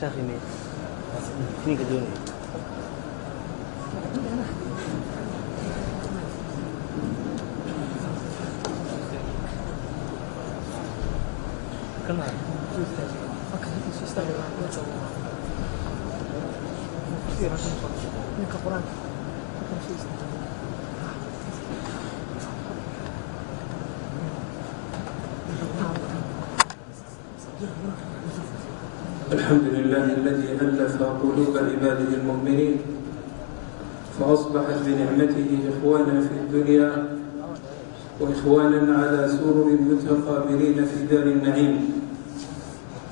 شاخيني فيك دوني كنا الحمد لله الذي ألف قلوب عباده المؤمنين فأصبحت بنعمته إخوانا في الدنيا وإخوانا على سرر متقابلين في دار النعيم.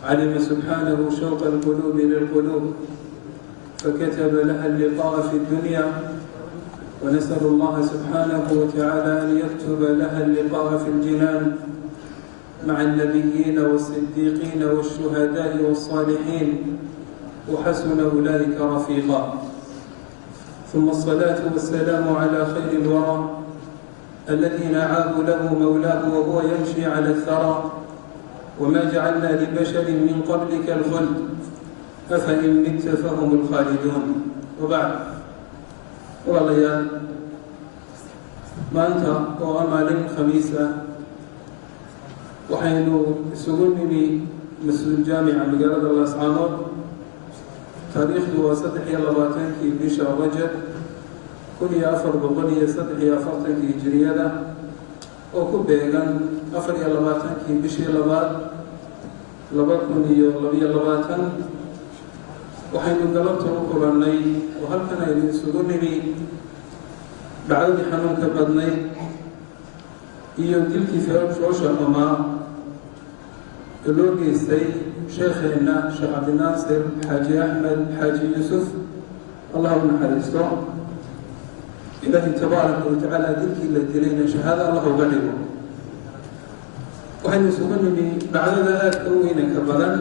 علم سبحانه شوق القلوب للقلوب فكتب لها اللقاء في الدنيا، ونسأل الله سبحانه وتعالى أن يكتب لها اللقاء في الجنان مع النبيين والصديقين والشهداء والصالحين وحسن أولئك رفيقا. ثم الصلاة والسلام على خير الورى الذي نعاه له مولاه وهو يمشي على الثرى، وما جعلنا لبشر من قبلك الخلد أفإن مت فهم الخالدون. وبعد، والله ما أنت وأمال خميسة waxaynu isugu nimi mas-uul jaamica magaalada laascaanood. taariikhdu waa 23kii bisha rajab 1443 hijriyada oo ku beegan 24kii bishii labaad 2022. waxaynu galabta u kulannay oo halkan aynu isugu nimi dhacdadii xanuunka badnayd iyo dilkii foosha xumaa ee loo geystay sheekheenna sheekh cabdinaasir xaaji axmed xaaji yuusuf, allah u naxariisto. ilaahay tabaaraka wa tacaala dilkii la dilayna shahaado allah uga dhigo. waxaynu isugu nimi dhacdada aadka u weynanka badan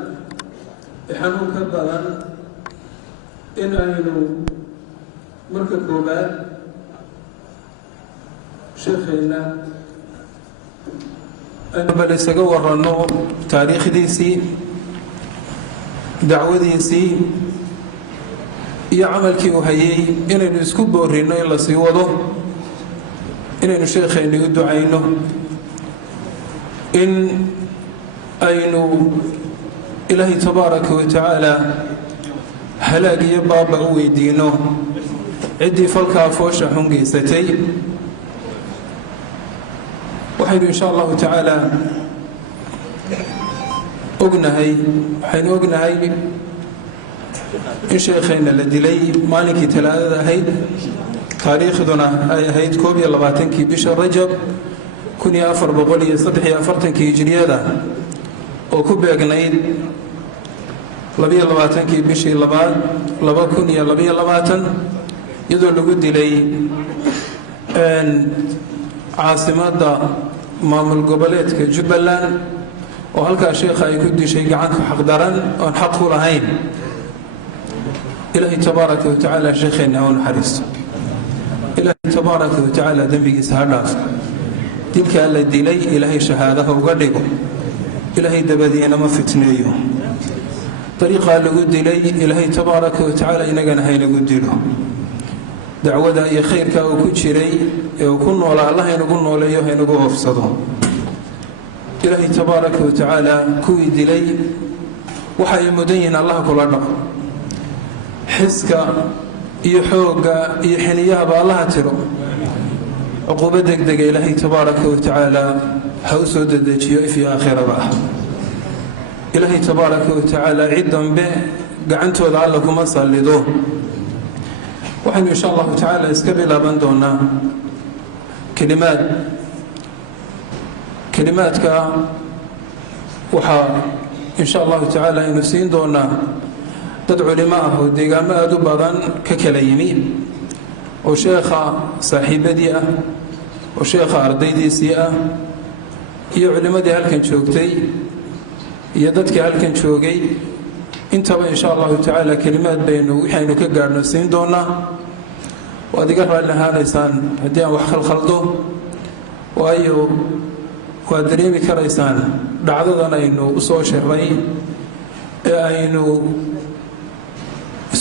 ee xanuunka badan in aynu marka koobaad sheekheenna bal isaga waranno taariikhdiisii, dacwadiisii iyo camalkii uu hayay, inaynu isku boorino in la sii wado, inaynu sheekheenni u ducayno, in aynu ilaahay tabaaraka wa tacaala halaag iyo baaba u weydiino ciddii falkaa foosha xun geysatay. waxaynu insha allahu tacaala waxaynu ognahay in sheekheenna la dilay maalinkii talaadada ahayd, taariikhduna ay ahayd 21kii bisha rajab 1443 hijriyada oo ku beegnayd 22kii bishii labaad 2022 iyadoo lagu dilay caasimadda maamul goboleedka Jubbaland oo halkaa sheekha ay ku dishay gacanka xaqdaran oon xaq u lahayn. ilaahay tabaaraka wa tacaala sheekheenna ha u naxariisto, ilaahay tabaaraka wa tacaala dembigiisa ha dhaafo. dilkaa la dilay ilaahay shahaadaha uga dhigo, ilaahay dabadiina ma fitneeyo. dariiqaa lagu dilay ilaahay tabaaraka wa tacaala inagana haynagu dilo. dacwada iyo khayrka uu ku jiray ee uu ku noolaa allah haynagu nooleeyo, haynagu oofsado. ilaahay tabaaraka wa tacaala kuwii dilay waxa ay mudan yihiin allah kula dhaqo. xiska iyo xoogga iyo xiliyahaba allaha tiro. cuquubo degdega ilaahay tabaaraka wa tacaala ha u soo dedejiyo ifyo aakhiraba ah. ilaahay tabaaraka wa tacaala cid dambe gacantooda alla kuma sallido. waxaynu insha allahu tacaala iska bilaaban doonaa kelimaadka waxaa insha allahu tacaala aynu siin doonaa dad culimo ah oo deegaamo aada u badan ka kala yimi, oo sheekha saaxiibadii ah, oo sheekha ardaydiisii ah, iyo culimmadii halkan joogtay iyo dadkii halkan joogay. intaba insha allahu tacaala kelimaad baynu waxaynu ka gaadhno siin doonaa. waad iga raalli ahaanaysaan haddii aan wax khalkhaldo, waayo waad dareemi karaysaan dhacdadan aynu u soo shiray ee aynu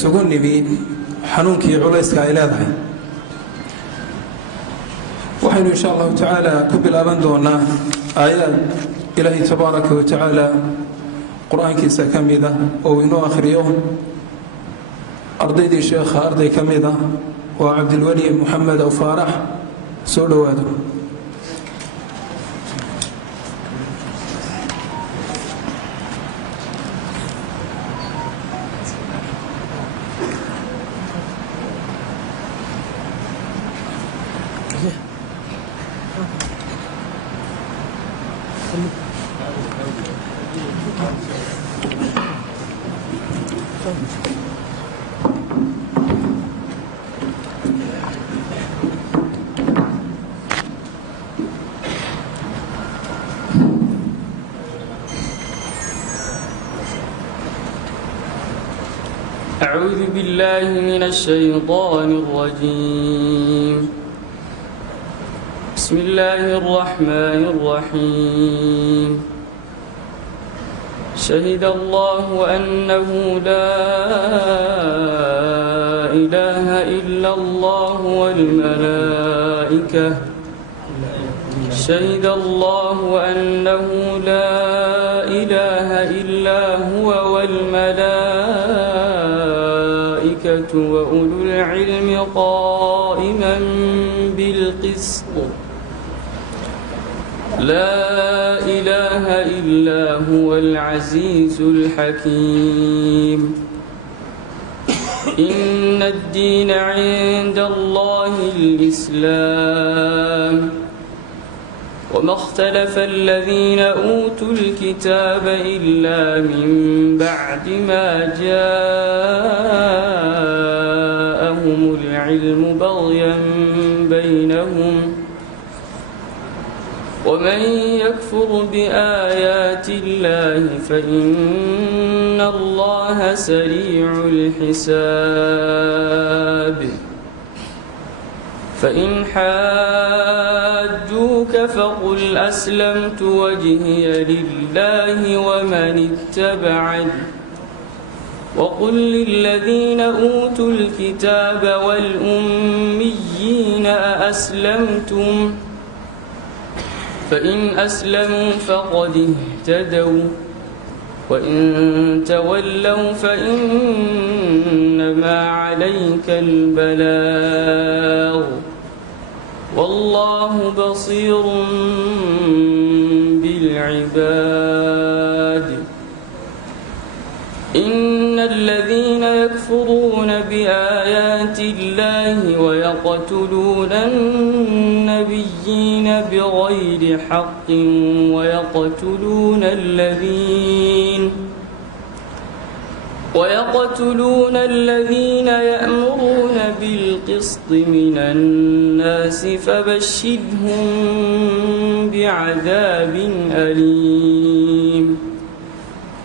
isugu nimi xanuunkii culayska ay leedahay. waxaynu insha allahu tacaala ku bilaaban doonaa aayaad ilaahay tabaaraka wa tacaala qur-aankiisa ka mid ah oo inoo akhriyo ardaydii sheekha arday ka mid ah waa cabdilweli moxamed aw faarax. soo dhowaado. أعوذ بالله من الشيطان الرجيم. بسم الله الرحمن الرحيم. شهد الله أنه لا إله إلا الله والملائكة. شهد الله أنه لا إله إلا هو والملائكة وأولو العلم قائما بالقسط. لا إله إلا هو العزيز الحكيم. إن الدين عند الله الإسلام. وما اختلف الذين أوتوا الكتاب إلا من بعد ما جاءهم العلم بغيا بينهم. ومن يكفر بآيات الله فإن الله سريع الحساب. فإن حاجوك فقل أسلمت وجهي لله ومن اتبعني. وقل للذين أوتوا الكتاب والأميين أأسلمتم؟ فإن أسلموا فقد اهتدوا وإن تولوا فإنما عليك البلاغ والله بصير بالعباد. إن الذين يكفرون بآيات الله ويقتلون النبيين بغير حق ويقتلون الذين يأمرون بالقسط من الناس فبشرهم بعذاب أليم.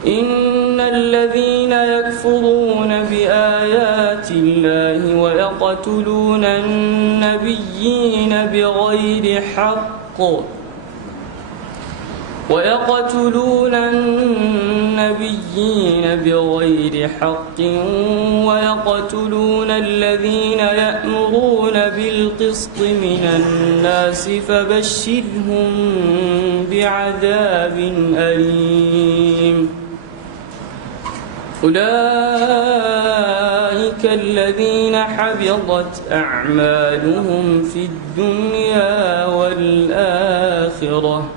إن الذين يكفرون بآيات الله ويقتلون النبيين بغير حق ويقتلون الذين يأمرون بالقسط من الناس فبشرهم بعذاب أليم. أولئك الذين حبطت أعمالهم في الدنيا والآخرة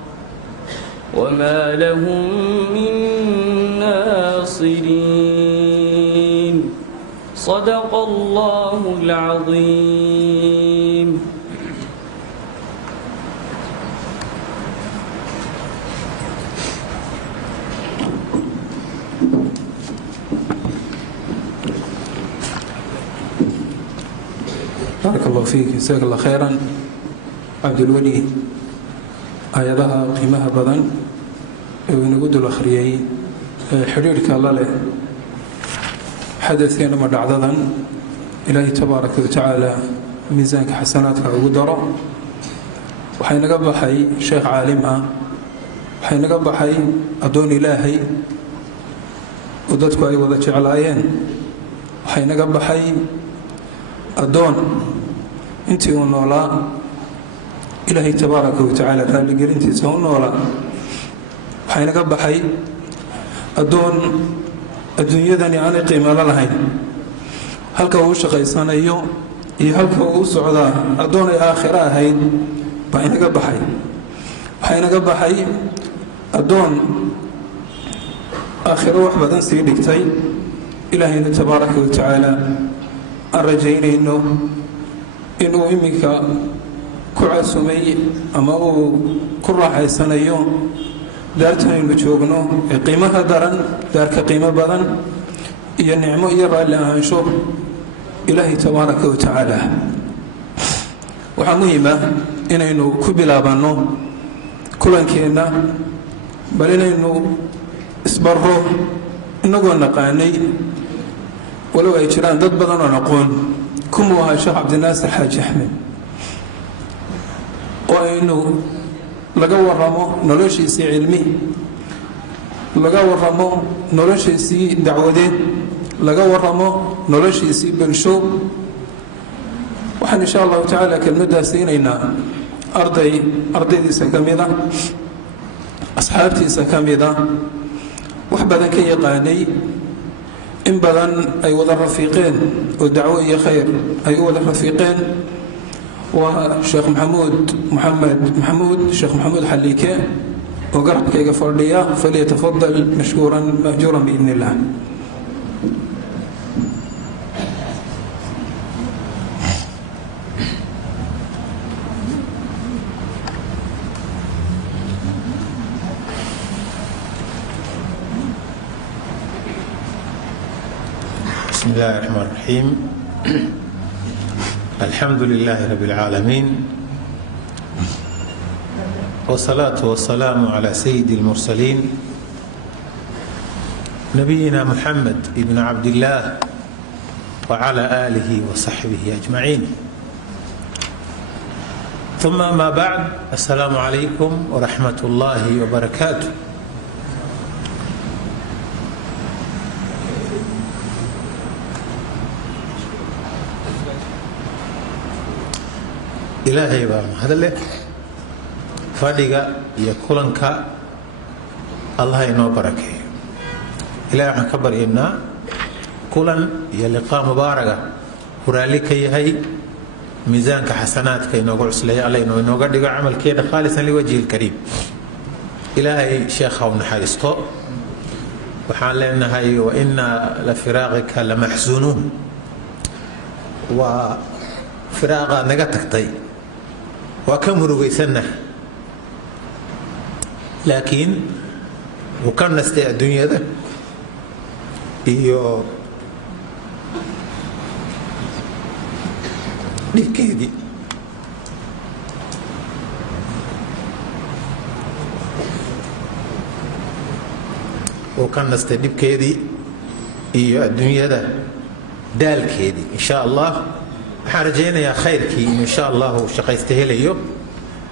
وما لهم من ناصرين. صدق الله العظيم. بارك الله فيك. جزاك الله خيرا عبد الولي. آياتها قيمها بدن ونقول الأخريين حريرك الله له حدثنا ما دعضا إلهي تبارك وتعالى ميزانك حسناتك وقدره وحين قبحي شيخ عالمها وحين قبحي أدون إلهي ودتك أي وضع جعلايين waxay naga baxay addoon intii uu noolaa ilaahay tabaaraka wa tacaala raalligelintiisa u noolaa. waxay naga baxay addoon adduunyadani aanay qiimalo lahayn, halka uu shaqaysanayo iyo halka uu socdaa addoon ay aakhiro ahayd baa inaga baxay. waxaa inaga baxay addoon aakhiro wax badan sii dhigtay. ilaahayna tabaaraka wa tacaala aan rajaynayno inuu iminka ku casumay ama uu ku raaxaysanayo daartan aynu joogno ee qiimaha daran, daarka qiimo badan iyo nicmo iyo raalli ahaansho ilaahay tabaaraka wa tacaala. waxaa muhiima inaynu ku bilaabanno kulankeenna bal inaynu isbarro inagoo naqaanay, walow ay jiraan dad badan oon aqoon kumuu ahaa sheekh cabdinaasir xaaji axmed, oo aynu laga waramo noloshiisii cilmi, laga waramo noloshiisii dacwadeed, laga waramo noloshiisii bulsho. waxaan insha allahu tacaala kelmaddaas siinaynaa ardaydiisa ka mida, asxaabtiisa ka mida, wax badan ka yaqaanay, in badan ay wada rafiiqeen oo dacwo iyo khayr ay u wada rafiiqeen. waa sheekh sheekh maxamuud xalliike oo garabkayga fadhiya. falyatafadal mashkuuran mahjuuran biidn illah. بسم الله الرحمن الرحيم. الحمد لله رب العالمين، والصلاة والسلام على سيد المرسلين نبينا محمد بن عبد الله وعلى آله وصحبه أجمعين. ثم ما بعد، السلام عليكم ورحمة الله وبركاته. ilaahay baa mahad leh. fadhiga iyo kulanka allah inoo barakeeyo. ilaahay waxaan ka baryaynaa kulan iyo liqaa mubaaraga uu raalli ka yahay, miisaanka xasanaadka inoogu cusleeya alla inooga dhigo camalkeena khaalisan liwajhi lkariim. ilaahay sheekha u naxariisto. waxaan leenahay wa inaa la firaaqika la maxsunuun. waa firaaqaad naga tagtay, waa ka murugaysanna, laakiin wuu ka nastay adduunyada iyo dhibkeedii. wuu ka nastay dhibkeedii iyo adduunyada daalkeedii. insha allah waxaan rajaynayaa khayrkii inuu insha allahu shaqaysta helayo,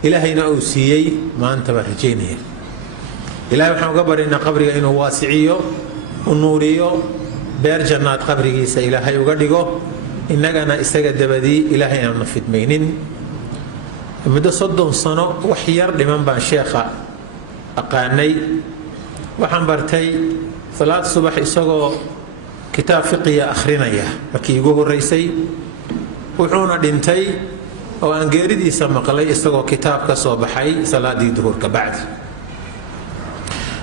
ilaahayna uu siiyey maanta baan rajaynaya. ilahay waxaan uga baryaynaa qabriga inuu waasiciyo, u nuuriyo, beer jannaad qabrigiisa ilaahay uga dhigo, innagana isaga dabadii ilaahay aanu fidmaynin. muddo 30 sano wax yar dhiman baan sheekha aqaanay. waxaan bartay salaad subax isagoo kitaab fiqiya akhrinaya markii igu horeysay, wuxuuna dhintay oo aan geeridiisa maqlay isagoo kitaab ka soo baxay salaadii duhurka bacdi.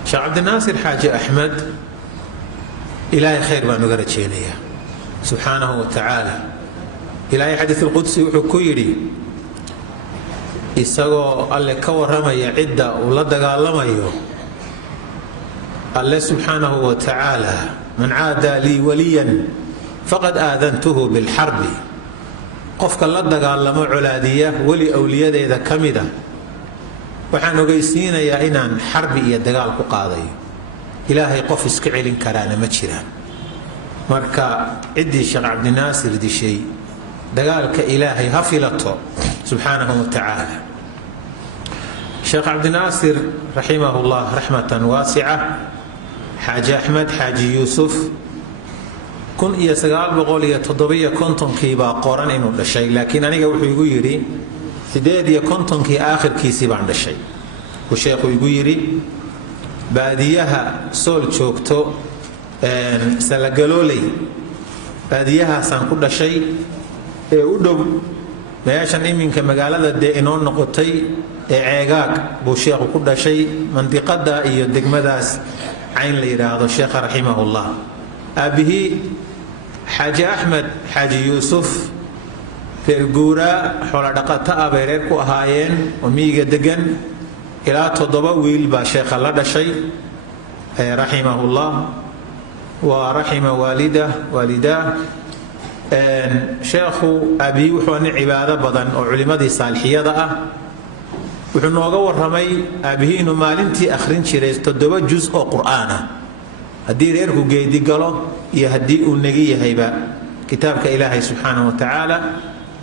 sheekh cabdinaasir xaaji axmed, ilaahay khayr baan uga rajaynayaa subxaanahu wa tacaala. ilaahay xadiis alqudsi wuxuu ku yidhi, isagoo alle ka warramaya cidda uu la dagaalamayo, alle subxaanahu wa tacaala, man caadaa lii waliyan faqad aadantuhu bilxarbi. qofka la dagaalamo colaadiya weli awliyadeeda ka mida, waxaan ogeysiinayaa inaan xarbi iyo dagaal ku qaadayo. ilaahay qof iska celin karaana ma jiraan. marka ciddii sheekh cabdinaasir dishay, dagaalka ilaahay ha filato subxaanahu wa tacaala. sheekh cabdinaasir raximahullah raxmatan waasica, xaaji axmed xaaji yuusuf 1957 baa qoran inuu dhashay, laakiin aniga wuxuu igu yidhi 58 aakhirkiisii baan dhashay. uu sheekhu igu yidhi baadiyaha sool joogto salagalooley baadiyahaasaan ku dhashay ee u dhow meeshan iminka magaalada dee inoo noqotay ee ceegaag buu sheekhu ku dhashay, mandiqada iyo degmadaas cayn la yidhaahdo sheekha raximahullah. aabbihii xaaji axmed xaaji yuusuf reer guuraa xoola dhaqato ah bay reer ku ahaayeen oo miyiga degan. ilaa 7 wiil baa sheekha la dhashay raximahullah wa raxima waalidah. sheekhu aabbihii wuxuu nin cibaado badan oo culimmadii saalixiyada ah. wuxuu nooga warramay aabbihii inuu maalintii akhrin jiray 7 juz oo qur'aan ah, haddii reerku geedi galo iyo haddii uu negi yahayba kitaabka ilaahay subxaanahu wa tacaala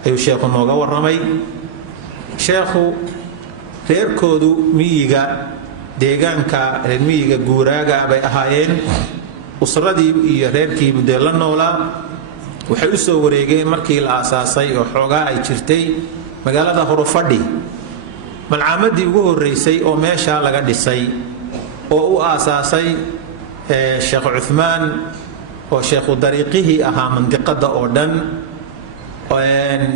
ayuu sheekhu nooga warramay. sheekhu reerkoodu miyiga deegaanka reer miyiga guuraaga bay ahaayeen. usradii iyo reerkiibu dee la noolaa. waxay u soo wareegeen markii la aasaasay oo xoogaa ay jirtay magaalada Horofadhi, malcaamadii ugu horreysay oo meeshaa laga dhisay oo u aasaasay sheekh Uthman oo sheekhu dariiqihii ahaa mandiqada oo dhan.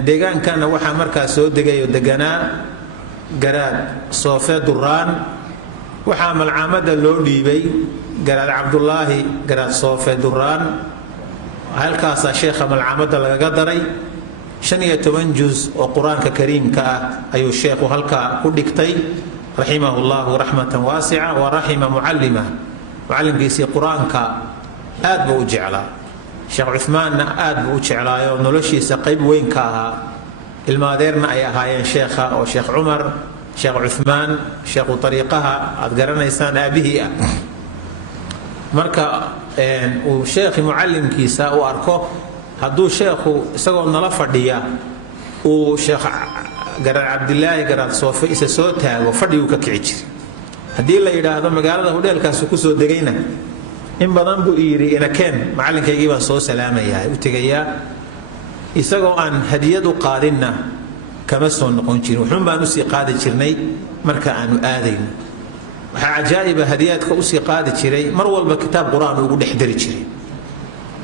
deegaankana waxaa markaa soo degay oo deganaa garaad Soofe Duraan. waxaa malcaamada loo dhiibay garaad Cabdullaahi garaad Soofe Duraan. halkaasaa sheekha malcaamada lagaga daray 15 juz oo qur-aanka kariimka ah ayuu sheekhu halkaa ku dhigtay raximahullahu raxmatan waasica wa raxima mucallimkiisii qur-aanka aad buu u jeclaa. sheekh Uthmaanna aad buu u jeclaayo noloshiisa qayb weyn ka ahaa. ilmaadeerna ay ahaayeen sheekha oo sheekh Cumar sheekh Uthmaan sheekhu tariiqaha aad garanaysaan aabihii ah. marka uu sheekhi mucallimkiisa u arko hadduu sheekhu isagoo nala fadhiya uu sheekh garaad Cabdilaahi garaad Soofe isa soo taago fadhiguu ka kici jiray. haddii la yidhaahdo magaalada hudheelkaas ku soo degayna in badan buu yidhi inakeen macallinkaygii baan soo salaamayaa u tegayaa, isagoo aan hadiyad u qaadinna kama soo noqon jirin. wuxuun baan usii qaadi jirnay marka aanu aadayno. waxaa cajaa'iba hadiyaadka usii qaadi jiray mar walba kitaab qur-aan ugu dhex dari jiray.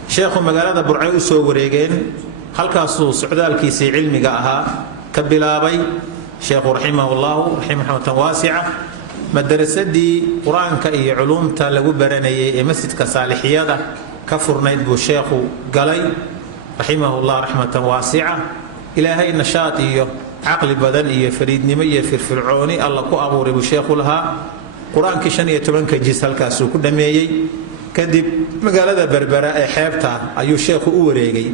sheekhu magaalada Burcay u soo wareegeen, halkaasuu socdaalkiisii cilmiga ahaa ka bilaabay sheekhu raximahullahu raximatan waasica. madarasadii qur-aanka iyo culuumta lagu baranayay ee masjidka saalixiyada ka furnayd buu sheekhu galay raximahullah raxmatan waasica. ilaahay nashaad iyo caqli badan iyo fariidnimo iyo firfircooni alla ku abuuray buu sheekhu lahaa. qur-aankii 15 juz halkaasuu ku dhameeyey. kadib magaalada Berbera ee xeebta ayuu sheekhu u wareegay.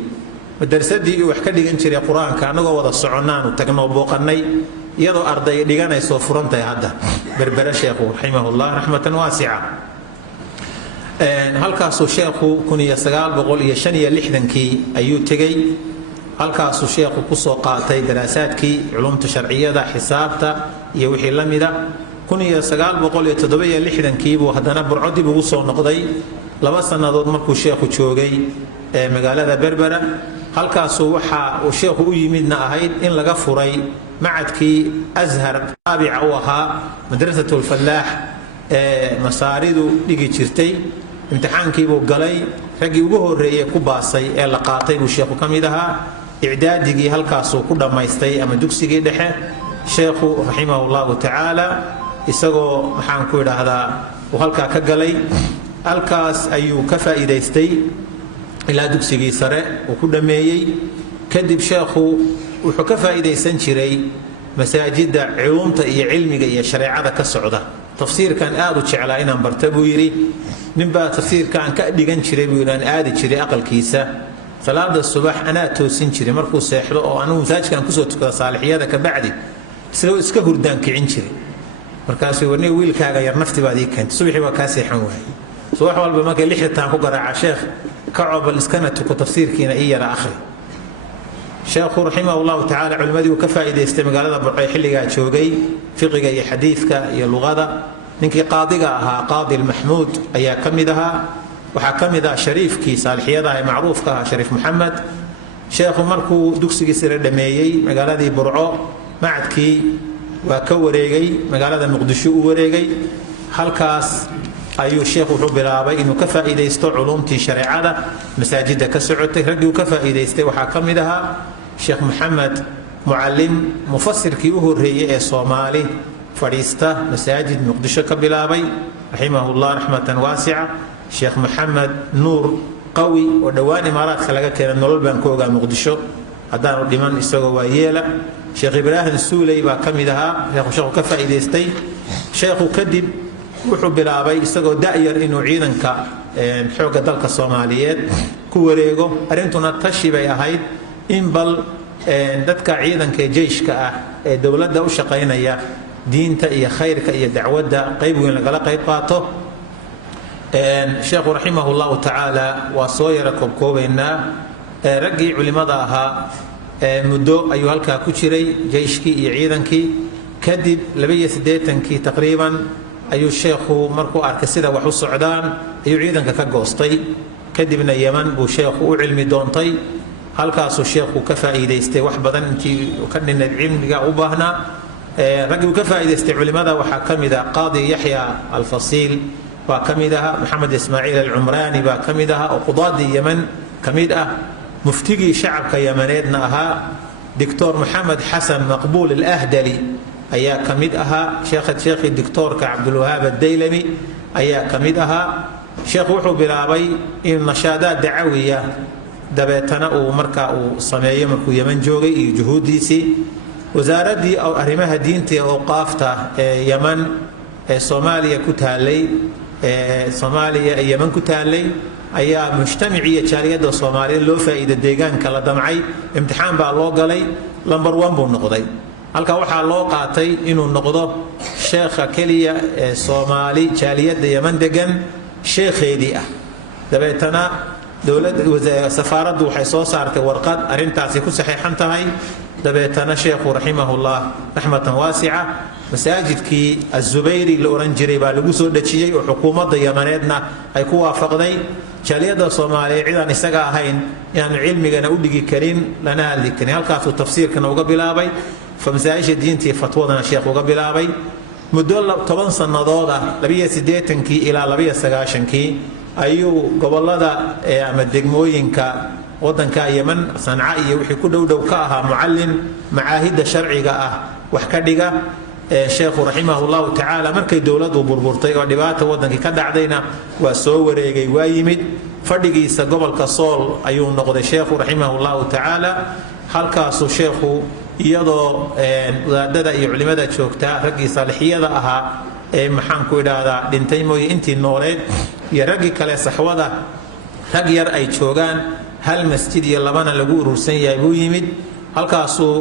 madarasadii uu wax ka dhigan jiray qur-aanka anagoo wada soconnaanu tagno booqannay iyadoo arday dhiganayso furantahay hadda Berbera sheekhu raximahullah raxmatan waasica. halkaasuu sheekhu 1965 ayuu tegey. halkaasuu sheekhu ku soo qaatay daraasaadkii culumta sharciyada xisaabta iyo wixii la mida. 1967 buu haddana Burco dib ugu soo noqday 2 sannadood markuu sheekhu joogay magaalada Berbera. halkaasuu waxa uu sheekhu u yimidna ahayd in laga furay macadkii Azhar taabica u ahaa madrasatul Fallaax ee masaaridu dhigi jirtay. imtixaankii buu galay, raggii ugu horreeyay ku baasay ee la qaatay buu sheekhu ka mid ahaa. icdaadigii halkaasuu ku dhammaystay ama dugsigii dhexe sheekhu raximahullahu tacaala. isagoo waxaan ku idhaahdaa uu halkaa ka galay. halkaas ayuu ka faa'iidaystay ilaa dugsigii sare uu ku dhameeyey. kadib sheekhu wuxuu ka faa'iidaysan jiray masaajidda culuumta iyo cilmiga iyo shareecada ka socda. tafsiirkan aad u jeclaa inaan barta buu yidhi. ninbaa tafsiirkaan ka dhigan jiray buu inaan aadi jiray aqalkiisa. salaada subax anaa toosin jiray markuu seexdo oo anugu masaajidkan kusoo tukada saalixiyada ka bacdi isagoo iska hurdaan kicin jiray. markaasuu warniga wiilkaaga yar nafti baad ii keentay, subaxii baa kaa seexan waayey. subax walba markay 6 ku garaaca sheekh ka cobal iskana tuko tafsiirkiina ii yara akhri. sheekhu raximahullahu tacaala culimmadii uu ka faa'iidaystay magaalada Burco xilligaa joogay fiqiga iyo xadiidka iyo luqada. ninkii qaadiga ahaa qaadi Maxmuud ayaa ka mid ahaa. waxaa ka mid ah shariifkii saalixiyada ee macruufka ah shariif maxamed sheekhu markuu dugsigiisa la dhameeyey magaaladii burco macadkii waa ka wareegay magaalada muqdisho u wareegay halkaas ayuu sheekhu wuxuu bilaabay inuu ka faa'iidaysto culumtii shareecada masaajidda ka socotay raggii uu ka faa'iidaystay waxaa ka mid ahaa sheekh maxamed mucallim mufasirkii u horreeyey ee soomaali fadhiista masaajid muqdisho ka bilaabay raximahullah raxmatan waasica sheekh maxamed nuur qawi oo dhowaan imaaraadka laga keenay nolol baan ku ogaa muqdisho haddaanu dhiman isagoo waa yeela sheekh ibraahim suuley baa ka mid ahaa sheekhu ka faa'iidaystay sheekhu kadib wuxuu bilaabay isagoo da'yar inuu ciidanka xoogga dalka soomaaliyeed ku wareego arrintuna tashi bay ahayd in bal dadka ciidanka ee jeyshka ah ee dowladda u shaqaynaya diinta iyo khayrka iyo dacwadda qayb weyn lagala qayb qaato sheekhu raximahullahu tacaala waa soo yara koobkoobaynaa raggii culimmada ahaa muddo ayuu halkaa ku jiray jeyshkii iyo ciidankii kadib 82 taqriiban ayuu sheekhu markuu arkay sida wax u socdaan ayuu ciidanka ka goostay kadibna yeman buu sheekhu u cilmi doontay halkaasuu sheekhu ka faa'iidaystay wax badan intii ka dhinayd cilmiga u baahnaa raggii uu ka faa'iidaystay culimada waxaa ka mid ah qaadi yaxya alfasiil baa ka mid aha maxamed ismaaciil alcumraani baa ka mid aha oo qudaadii yeman ka mid ah muftigii shacabka yamaneedna ahaa doctor maxamed xasan maqbuul alahdali ayaa ka mid ahaa sheekhii doctoorka cabdulwahaab addaylami ayaa ka mid ahaa sheekhu wuxuu bilaabay in nashaadaad dacawiya dabeetana uu markaa uu sameeyo markuu yeman joogay iyo juhuuddiisii wasaaraddii arrimaha diinta ee awqaafta ee yeman ee soomaaliya ku taallay soomaaliya ee yeman ku taallay ayaa mujtamacii iyo jaaliyadda soomaaliyeed loo faa'iida deegaanka la damcay imtixaan baa loo galay lambar 1 buu noqday halkaa waxaa loo qaatay inuu noqdo sheekha keliya ee soomaali jaaliyadda yeman degan sheekheedii ah dabeetana safaaraddu waxay soo saartay warqad arrintaasi ku saxiixan tahay dabeetana sheekhu raximahullah raxmatan waasica masaajidkii azubayri la oran jiray baa lagu soo dhajiyey oo xukuumadda yamaneedna ay ku waafaqday jaaliyadda soomaaliyeed cidaan isaga ahayn inaanu cilmigana u dhigi karin lana hadli karin halkaasuu tafsiirkana uga bilaabay فمساجد دينتي فتوضنا شيخ وقبلابي مدول 10 سنادود 82 الى 290 ayuu gobolada ama degmooyinka wadanka Yemen Sanaa iyo wixii ku dhow ka ahaa muallim macaahida sharciga ah wax ka dhiga sheekhu rahimahullahu ta'ala markay dawladdu burburtay oo dhibaato wadankii ka dhacdayna waa soo wareegay waa yimid fadhigiisa gobolka Sool ayuu noqday sheekhu rahimahullahu ta'ala halkaas sheekhu iyadoo wadaadada iyo culimada joogta raggii saalixiyada ahaa ee maxaan ku idhaahdaa dhintay mooy intii nooleed iyo raggii kale saxwada rag yar ay joogaan hal masjid iyo labana lagu urursan yahay buu yimid halkaasuu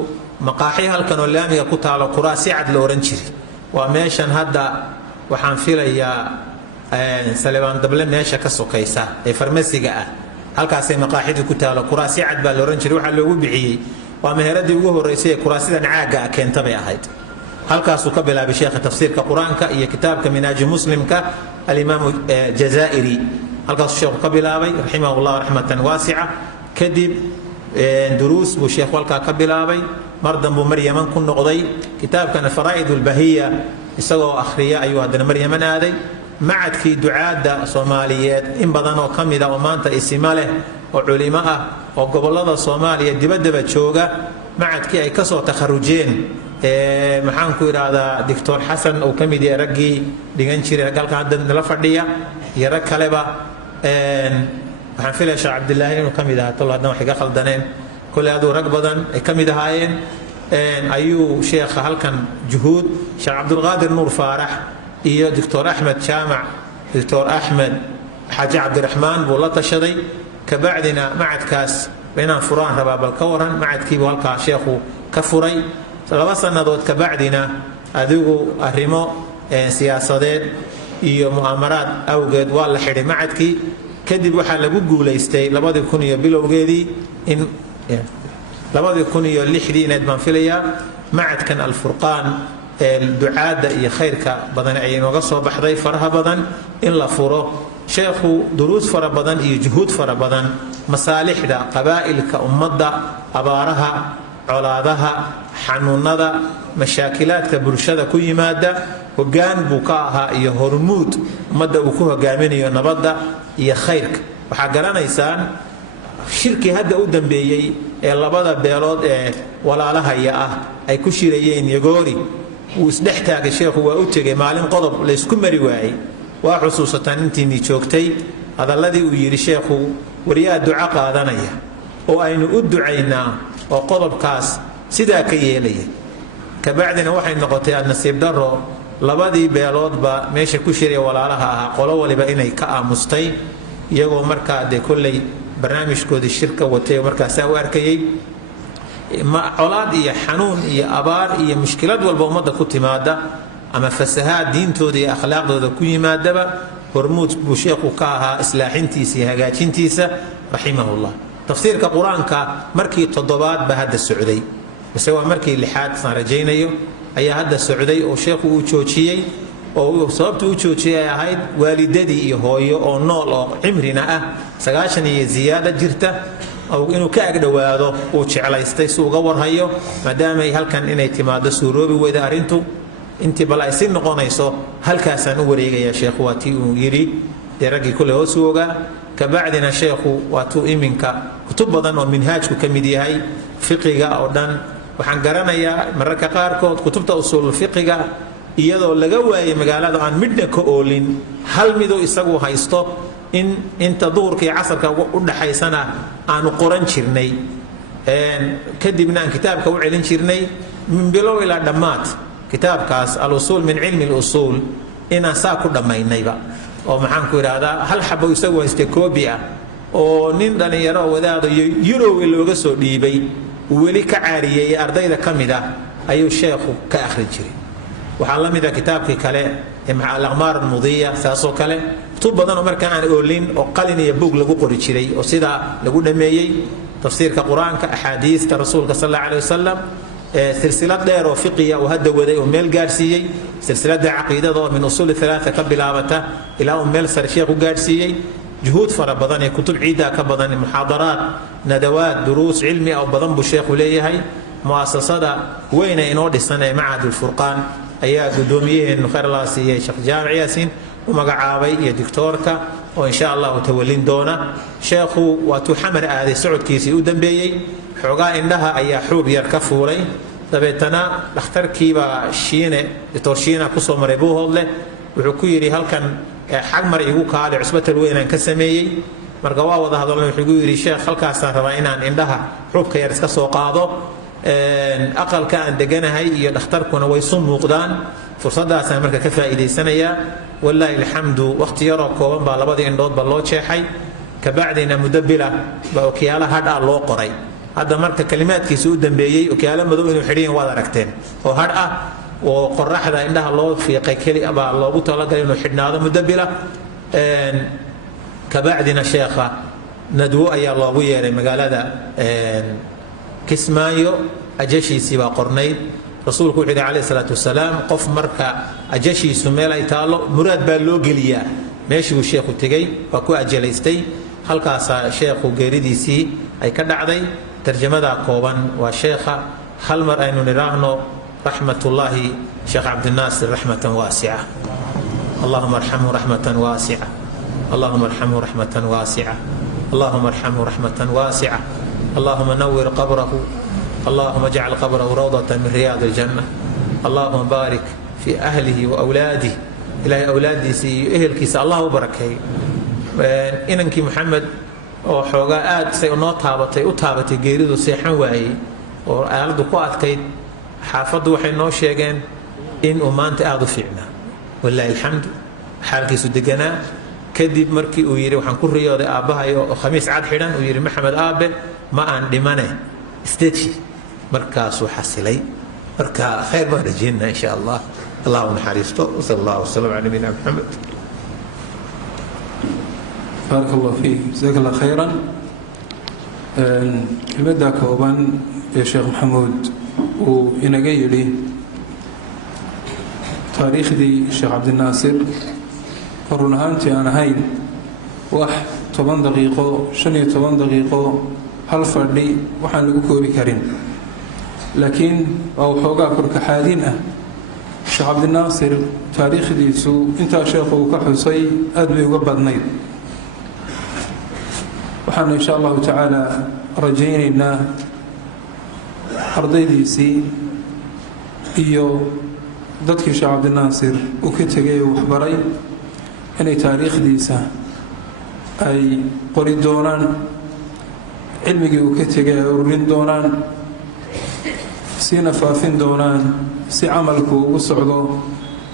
maqaaxi halkan oo laamiga ku taalo kuraasi cad la oran jiray waa meeshan hadda waxaan filayaa Salibaan Dable meesha ka sokaysa ee farmasiga ah halkaasay maqaaxidi ku taalo kuraasi cad baa la oran jiray waxa loogu bixiyay waa meheradii ugu horeysay kuraasidan caaga keenta bay ahayd halkaasuu ka bilaabay sheekha tafsiirka quraanka iyo kitaabka minaaji muslimka al-imam jazaa'iri halkaasuu sheekhu ka bilaabay rahimahullah rahmatan waasi'a kadib duruus buu sheekhu halkaa ka bilaabay mardan buu maryaman ku noqday kitaabkan faraa'idul bahiyya isagoo akhriya ayuu hadana maryaman aaday macadkii ducaada Soomaaliyeed in badan oo kamid ah oo maanta isma leh oo culimo ah oo gobolada Soomaaliya dibadaba jooga macadkii ay ka soo takharujeen maxaan ku iraahdaa doctor Xasan oo kamid yahay raggii dhigan jiray galka hadda la fadhiya iyo rag kaleba waxaan filayaa Sheekh Cabdullaahi inuu kamid ahaa tolo hadda wax iga khaldaneen kulli aad rag badan ay kamid ahaayeen ayuu sheekha halkan juhuud Sheekh Abdul Qaadir Nuur Faarax iyo Dr. Ahmed Jaamac Dr. Ahmed Xaaji Cabdiraxmaan buu la tashaday kabacdina macadkaas beenaan furaan rabaa bal ka waran macadkii buu halkaa sheekhu ka furay 2 sanadood kabacdina adigu arrimo siyaasadeed iyo mu'amaraad awgeed waa la xidhay macadkii kadib waxa lagu guuleystay 2000 bilowgeedii in 2006 baan filayaa macadkan al-Furqaan الدعاء iyo khayrka badan ay nooga soo baxday faraha badan in la furo sheekhu duruus fara badan iyo juhuud fara badan masaalixda qabaa'ilka ummadda abaaraha colaadaha xanuunada mashaakilaadka bulshada ku yimaada hoggaan buu ka ahaa iyo hormuud ummadda uu ku hogaaminayo nabadda iyo khayrka waxaa garanaysaan shirkii hadda u dambeeyey ee labada beelood ee walaalahaya ah ay ku shirayeen yagoori wuu isdhex taagay sheekhu waa u tegay maalin qodob laysku mari waayey waa xusuusataan intiinii joogtay hadalladii uu yidhi sheekhu waryaa duco qaadanaya oo aynu u ducaynaa oo qodobkaas sidaa ka yeelaya kabacdina waxay noqotay nasiib daro labadii beeloodba meesha ku shiraya walaalaha ahaa qolo waliba inay ka aamustay iyagoo markaa dee kolley barnaamijkoodii shirka watay oo markaasaa u arkayey colaad iyo xanuun iyo abaar iyo mushkilad walba ummadda ku timaada ama fasahaad diintooda iyo akhlaaqdooda ku yimaadaba hormuud buu sheekhu ka ahaa islaaxintiisa iyo hagaajintiisa raximahullah tafsiirka qur-aanka markii 7aad ba hadda socday mise waa markii 6aad saan rajaynayo ayaa hadda socday oo sheekhu uu joojiyey oo sababta uu joojiyay ay ahayd waalidadii iyo hooyo oo nool oo cimrina ah 90 iyo ziyaada jirta oo inuu ka agdhawaado uu jeclaystay si uga warhayo maadaama ay halkan inay timaado suuroobi weyda arintu intii bal ay si noqonayso halkaasaan u wareegaya sheekhu waa tii uu yidhi dee raggii kule hoos u ogaa kabacdina sheekhu waa tuu iminka kutub badan oo minhaajku ka mid yahay fiqiga oo dhan waxaan garanayaa mararka qaarkood kutubta usuul fiqiga iyadoo laga waayay magaalada aan midna ka oolin hal midoo isagu haysto in inta duhurka iyo casarka u dhaxaysana aanu qoran jirnay kadibna aan kitaabka u celin jirnay min bilow ilaa dhammaad kitaabkaas al-usuul min cilmi al-usuul inaan saa ku dhammaynayba oo maxaan ku idhaahdaa hal xabo isagu haystay koobi ah oo nin dhalinyaro oo wadaado yurowi looga soo dhiibay weli ka caariyey ardayda ka mid ah ayuu sheekhu ka akhrin jiray waxaa la mid ah kitaabkii kale ee al-aqmaar al-mudiya saasoo kale kutub badan oo markaa aan oolin oo qalin iyo buug lagu qori jiray oo sidaa lagu dhameeyey tafsiirka qur-aanka axaadiista rasuulka sal alla alayh wasalam silsilad dheer oo fiqiya oo hadda waday oo meel gaadhsiiyey silsilada caqiidada oo min usuul 3 ka bilaabata ilaa uu meel sare sheekhu gaadhsiiyey juhuud fara badan ee kutub ciida ka badan muxaadaraat nadawaad duruus cilmi oo badan buu sheekhu leeyahay muasasada weyn ee inoo dhisan ee macahad al-furqaan ayaa gudoomiyaheennu khayr allah siiyey sheekh jaamic yaasin u magacaabay iyo doctorka oo insha Allah tawallin doona sheekhu waa tuu xamar aaday socodkiisii u dambeeyay xogaa indhaha ayaa xuub yar ka fuulay dabeetana dhakhtarkiiba doctor shiina ku soo maray buu hoodle wuxuu ku yiri halkan xagmar igu kaale cusbatal weynaan ka sameeyay marka waa wada hadalna wuxuu ku yiri sheekh halkaasaan rabaa inaan indhaha xuubka yar iska soo qaado aqalka aan deganahay iyo dhakhtarkuna way soo muuqdaan fursadaasaan marka ka faa'iideysanaya wallahi alhamdu waqti yar oo kooban baa labadii indhood ba loo jeexay kabacdina mudabbila ba okiyaala hadha loo qoray hadda marka kalimaadkiisa u dambeeyay okiyaala madow inuu xidhiin waad aragteen oo hadh ah oo qoraxda indhaha loo fiiqay kali aba loogu talagalay inuu xidhnaado mudabbila kabacdina sheekha nadwo ayaa loogu yeeray magaalada kismaayo ajashiisii baa qornayd rasuulku wuxuu yidhi calayhi salaatu wasalaam qof marka ajashiisu meel ay taalo muraad baa loo geliyaa meeshii buu sheekhu tegey waa ku ajalaystay halkaasaa sheekhu geeridiisii ay ka dhacday tarjamadaa kooban waa sheekha hal mar aynu nidhaahno raxmatullaahi sheekh cabdinaasir raxmatan waasica allahuma arxamhu raxmatan waasica allahuma arxamhu raxmatan waasica allahuma arxamhu raxmatan waasica اللهم نور قبره اللهم اجعل قبره روضة من رياض الجنة اللهم بارك في أهله وأولاده إلهي أولادي سي أهل كيس الله بركه إنك محمد وحوغاءات سيونو تابتي قيريدو سيحن واي وآلدو قوات كيد حافظوا حينو شيغان إن أمانت آدو فينا والله الحمد حال كيسو دقنا كدب مركي ويري وحن كل رياضي آبها خميس عاد حيران ويري محمد آبه ما aan dhimane isteeji markaas uu xasilay marka khayr baan rajeenaa insha Allah Allahu xariisto sallallahu alayhi wa sallam ala nabiyina Muhammad barakallahu fiik jazakallahu khayran ilmada kooban ee Sheekh Maxamuud uu inaga yiri taariikhdii Sheekh Cabdinaasir run ahaantii aan ahayn wax 10 daqiiqo 15 daqiiqo hal fadhi waxaan lagu koobi karin laakiin waa waxoogaa korkaxaadin ah sheekh cabdinaasir taariikhdiisu intaa sheekhu uu ka xusay aad bay uga badnayd waxaanu insha allahu tacaala rajaynaynaa ardaydiisii iyo dadkii sheekh cabdinaasir uu ka tegay uu waxbaray inay taariikhdiisa ay qori doonaan cilmigii uu ka tegay ay ururin doonaan siina faafin doonaan si camalku ugu socdo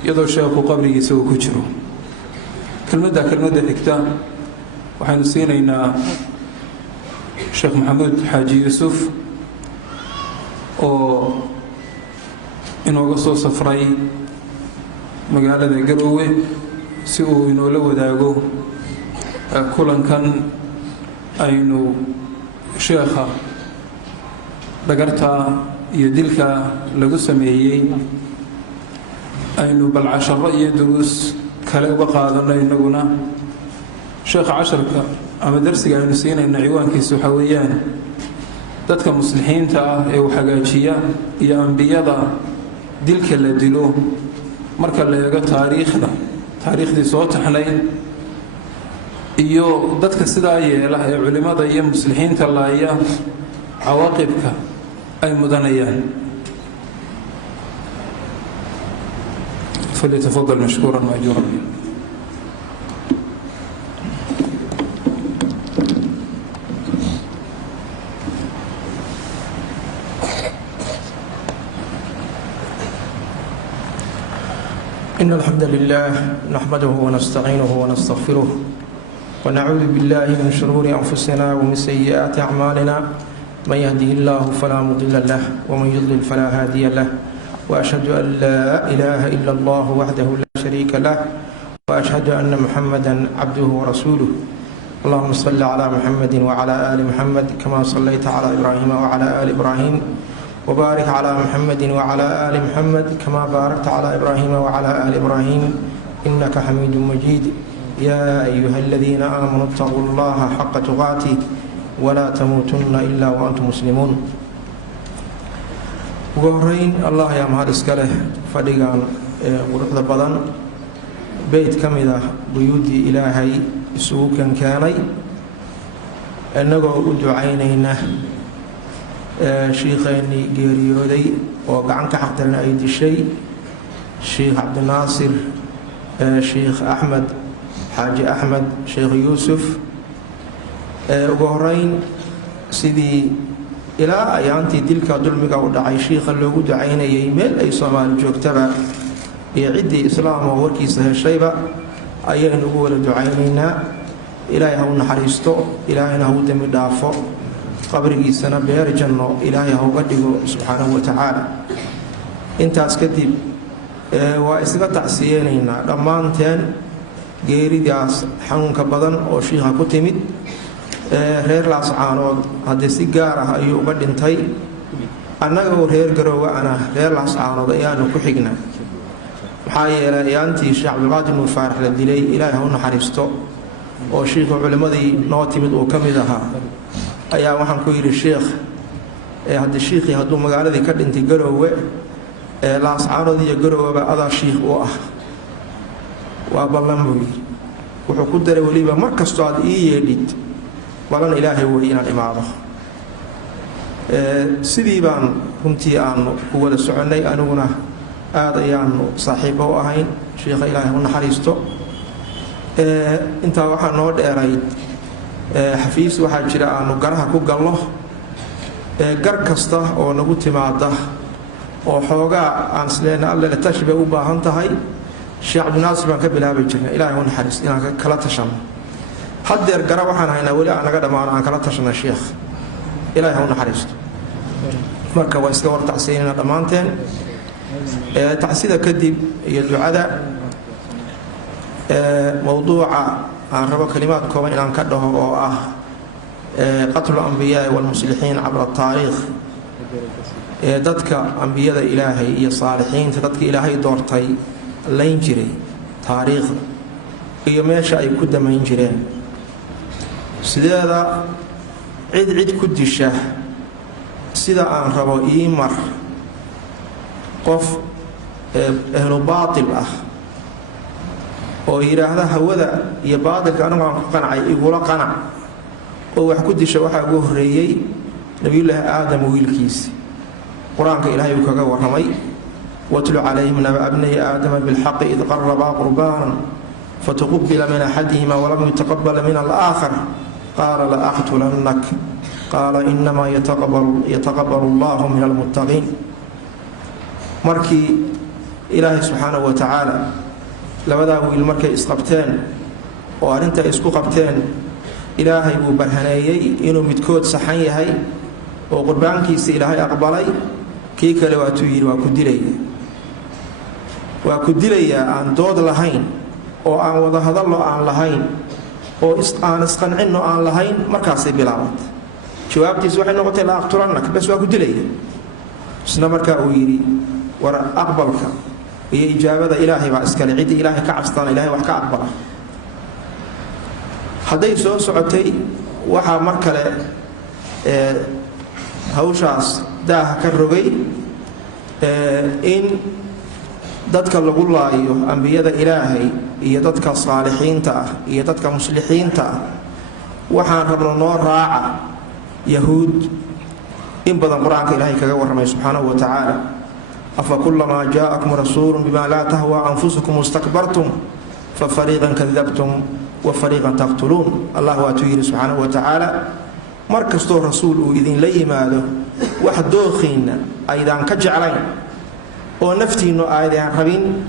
iyadoo sheekhu qabrigiisa uu ku jiro kelmadda xigta waxaynu siinaynaa sheekh maxamuud xaaji yuusuf oo inooga soo safray magaalada Garowe si uu inoola wadaago kulankan aynu sheekha dhagarta iyo dilka lagu sameeyey aynu bal casharo iyo duruus kale uga qaadano inaguna sheekha casharka ama darsiga aynu siinayna ciwaankiisu waxa weeyaan dadka muslixiinta ah ee uu hagaajiya iyo ambiyada dilka la dilo marka la eego taariikhdii soo taxnayn iyo dadka sidaa yeela ee culimada iyo muslixiinta laaya cawaaqibka ay mudanayaan فليتفضل مشكورا مأجورا إن الحمد لله نحمده ونستعينه ونستغفره ونعوذ بالله من شرور أنفسنا ومن سيئات أعمالنا من يهده الله فلا مضل له ومن يضلل فلا هادي له وأشهد أن لا إله إلا الله وحده لا شريك له وأشهد أن محمدا عبده ورسوله اللهم صل على محمد وعلى آل محمد كما صليت على إبراهيم وعلى آل إبراهيم وبارك على محمد وعلى آل محمد كما باركت على إبراهيم وعلى آل إبراهيم إنك حميد مجيد يا أيها الذين آمنوا اتقوا الله حق تقاته ولا تموتن إلا وأنتم مسلمون وهرين الله يا مهد اسكاله فديغان قرقد بدن بيت كميدة بيودي إلهي سوكا كاني أنه أدعينينا شيخيني geeriyooday oo gacan ka xaqdaran ay dishay sheekh cabdinaasir sheekh axmed xaaji axmed sheekh yuusuf ugu horeyn sidii ilaa ayaantii dilka dulmiga u dhacay sheekha loogu ducaynayay meel ay Soomaali joogtaba iyo ciddii islaam oo warkiisa heshayba ayaynu ugu wada ducaynaynaa ilaahay ha u naxariisto ilaahayna ha u dambi dhaafo qabrigiisana beer janno ilaahay ha uga dhigo subxaanahu wa tacaala intaas kadib waa isaga tacsiyeenaynaa dhammaanteen geeridaas xanuunka badan oo shiikha ku timid reer laascaanood haddii si gaar ah ayuu uga dhintay annaga oo reer Garowe ana reer laascaanood ayaanu ku xignaa maxaa yeelay ayaantii sheekh cabdulqaadir ibn faarax la dilay ilaahay ha u naxariisto oo shiikha culimadii noo timid uu ka mid ahaa ayaa waxaan ku yiri sheekh hadii sheekhi haduu magaaladii ka dhintay Garowe laascaanood iyo Garowe adaa sheekh oo ah waa ballan weey wuxuu ku daray waliba markasto aad ii yeedhid ballan ilaahay weey inaan imaado sidii baan runtii aan ku wada soconay aniguna aad ayaanu saaxiibo u ahayn sheekha ilaahay u naxariisto inta waxa noo dheeray xafiis waxaa jira aanu garaha ku galno gar kasta oo nagu timaada oo xoogaa aan isleena alle la tashbe u baahan tahay sheekh cabdinaasir baan ka bilaabay jirnay ilaahay u naxariis inaan kala tashano haddeer gara waxaan haynaa weli aan naga dhammaan aan kala tashano sheekh ilaahay u naxariisto marka waa iska wartacsiinayna dhammaanteen tacsida kadib iyo ducada mawduuca aan rabo kalimaad kooban inaan ka dhaho oo ah qatlu anbiyaa wal muslixiin cabra taariikh dadka ambiyada ilaahay iyo saalixiinta dadka ilaahay doortay layn jiray taariikhda iyo meesha ay ku damayn jireen sideeda cid ku disha sida aan rabo iimar qof ahlu baatil ah oo yiraahda hawada iyo baatilka anigu aan ku qanacay igula qanac oo wax ku disha waxa ugu horeeyay nabiyullaahi aadam wiilkiisa quraanka ilaahay uu kaga warramay watlu calayhim naba abnay aadama bilhaqq id qarraba qurbanan fataqabbala min ahadihima wa lam yataqabbal min al-akhar qala la aqtulannak qala inma yataqabbalu Allahu min al-muttaqin markii ilaahay subhanahu wa ta'ala labada wiil markay isqabteen oo arinta isku qabteen ilaahay buu barhaneeyay inuu midkood saxan yahay oo qurbaankiisa ilaahay aqbalay kii kale waa tuu yiri waa ku dilaya aan dood lahayn oo aan wada hadallo aan lahayn oo aan isqancinno aan lahayn markaasay bilaabat jawaabtiisu waxay noqotay la aqtulannak bas waa ku dilaya isna markaa uu yiri war aqbalka iyo ijaabada ilaahay baa iskale cid ilaahay ka cabstaan ilaahay wax ka aqbala haday soo socotay waxa mar kale hawshaas daaha ka rogay in dadka lagu laayo ambiyada ilaahay iyo dadka saalixiinta ah iyo dadka muslixiinta ah waxaan rabno noo raaca yahuud in badan quraanka ilaahay kaga warramay subhanahu wa ta'ala afa kullama ja'akum rasuulun bima la tahwa anfusukum istakbartum fa fariqan kadhabtum wa fariqan taqtulun Allah wa ta'ala subhanahu wa ta'ala markastoo rasuul uu idin la yimaado wax dooqiina aydan ka jeclayn oo naftiino aydan rabin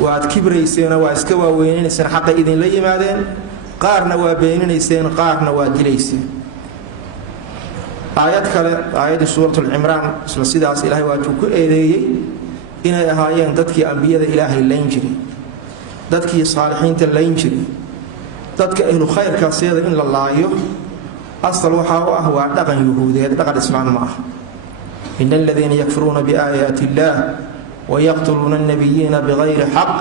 waad kibrayseen waa iska waaweynaysan xaq idin la yimaadeen qaarna waa beeninayseen qaarna waa dilayseen aayad kale aayada suuratul imraan isla sidaas ilaahay waa ku eedeeyay inay ahaayeen dadkii ambiyada ilaahay leen jiray dadkii saalixiinta leen jiray dadka ahlu khayrka sida in la laayo asal waxa waa dhaqan yahuudeed dhaqan islaam ma ah إن الذين يكفرون بآيات الله ويقتلون النبيين بغير حق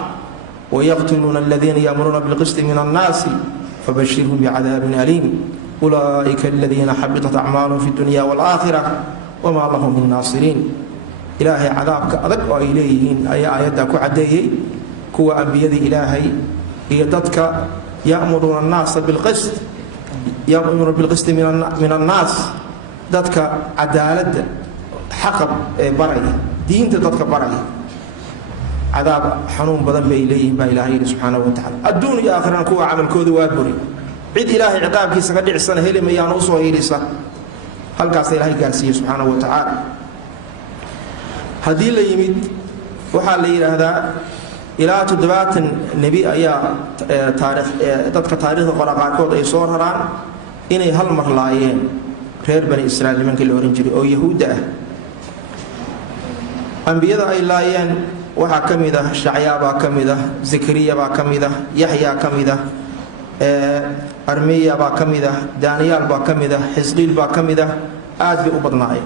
ويقتلون الذين يأمرون بالقسط من الناس فبشرهم بعذاب أليم أولئك الذين حبطت أعمالهم في الدنيا والآخرة وما لهم من ناصرين إلهي عذابك أدق وإليهين أي آياتك عديه كو أنبياء إلهي يددك يأمرون الناس بالقسط يأمرون بالقسط من الناس ددك عدالة حقب برعي دين تدك برعي عذاب حنون بدن بإليه با إلهي سبحانه وتعالى الدنيا آخرا كوا عمل كود وابري عيد إلهي عقاب كيسا قد عسان هلي ميان أصوه إليسا هل كاس إلهي قاسيه سبحانه وتعالى هذه اللي يمد وحال لي هذا إلى تدبات النبي أيا تاريخ تدك تاريخ قرقاء كود أي صور هران إني هل مرلايين غير بني إسرائيل من كل أورنجري أو يهودا أنبياء أي لايين وحا كميدة شعيا با كميدة زكريا با كميدة يحيى كميدة أرميا با كميدة دانيال با كميدة حزقيل با كميدة آد بأبضناي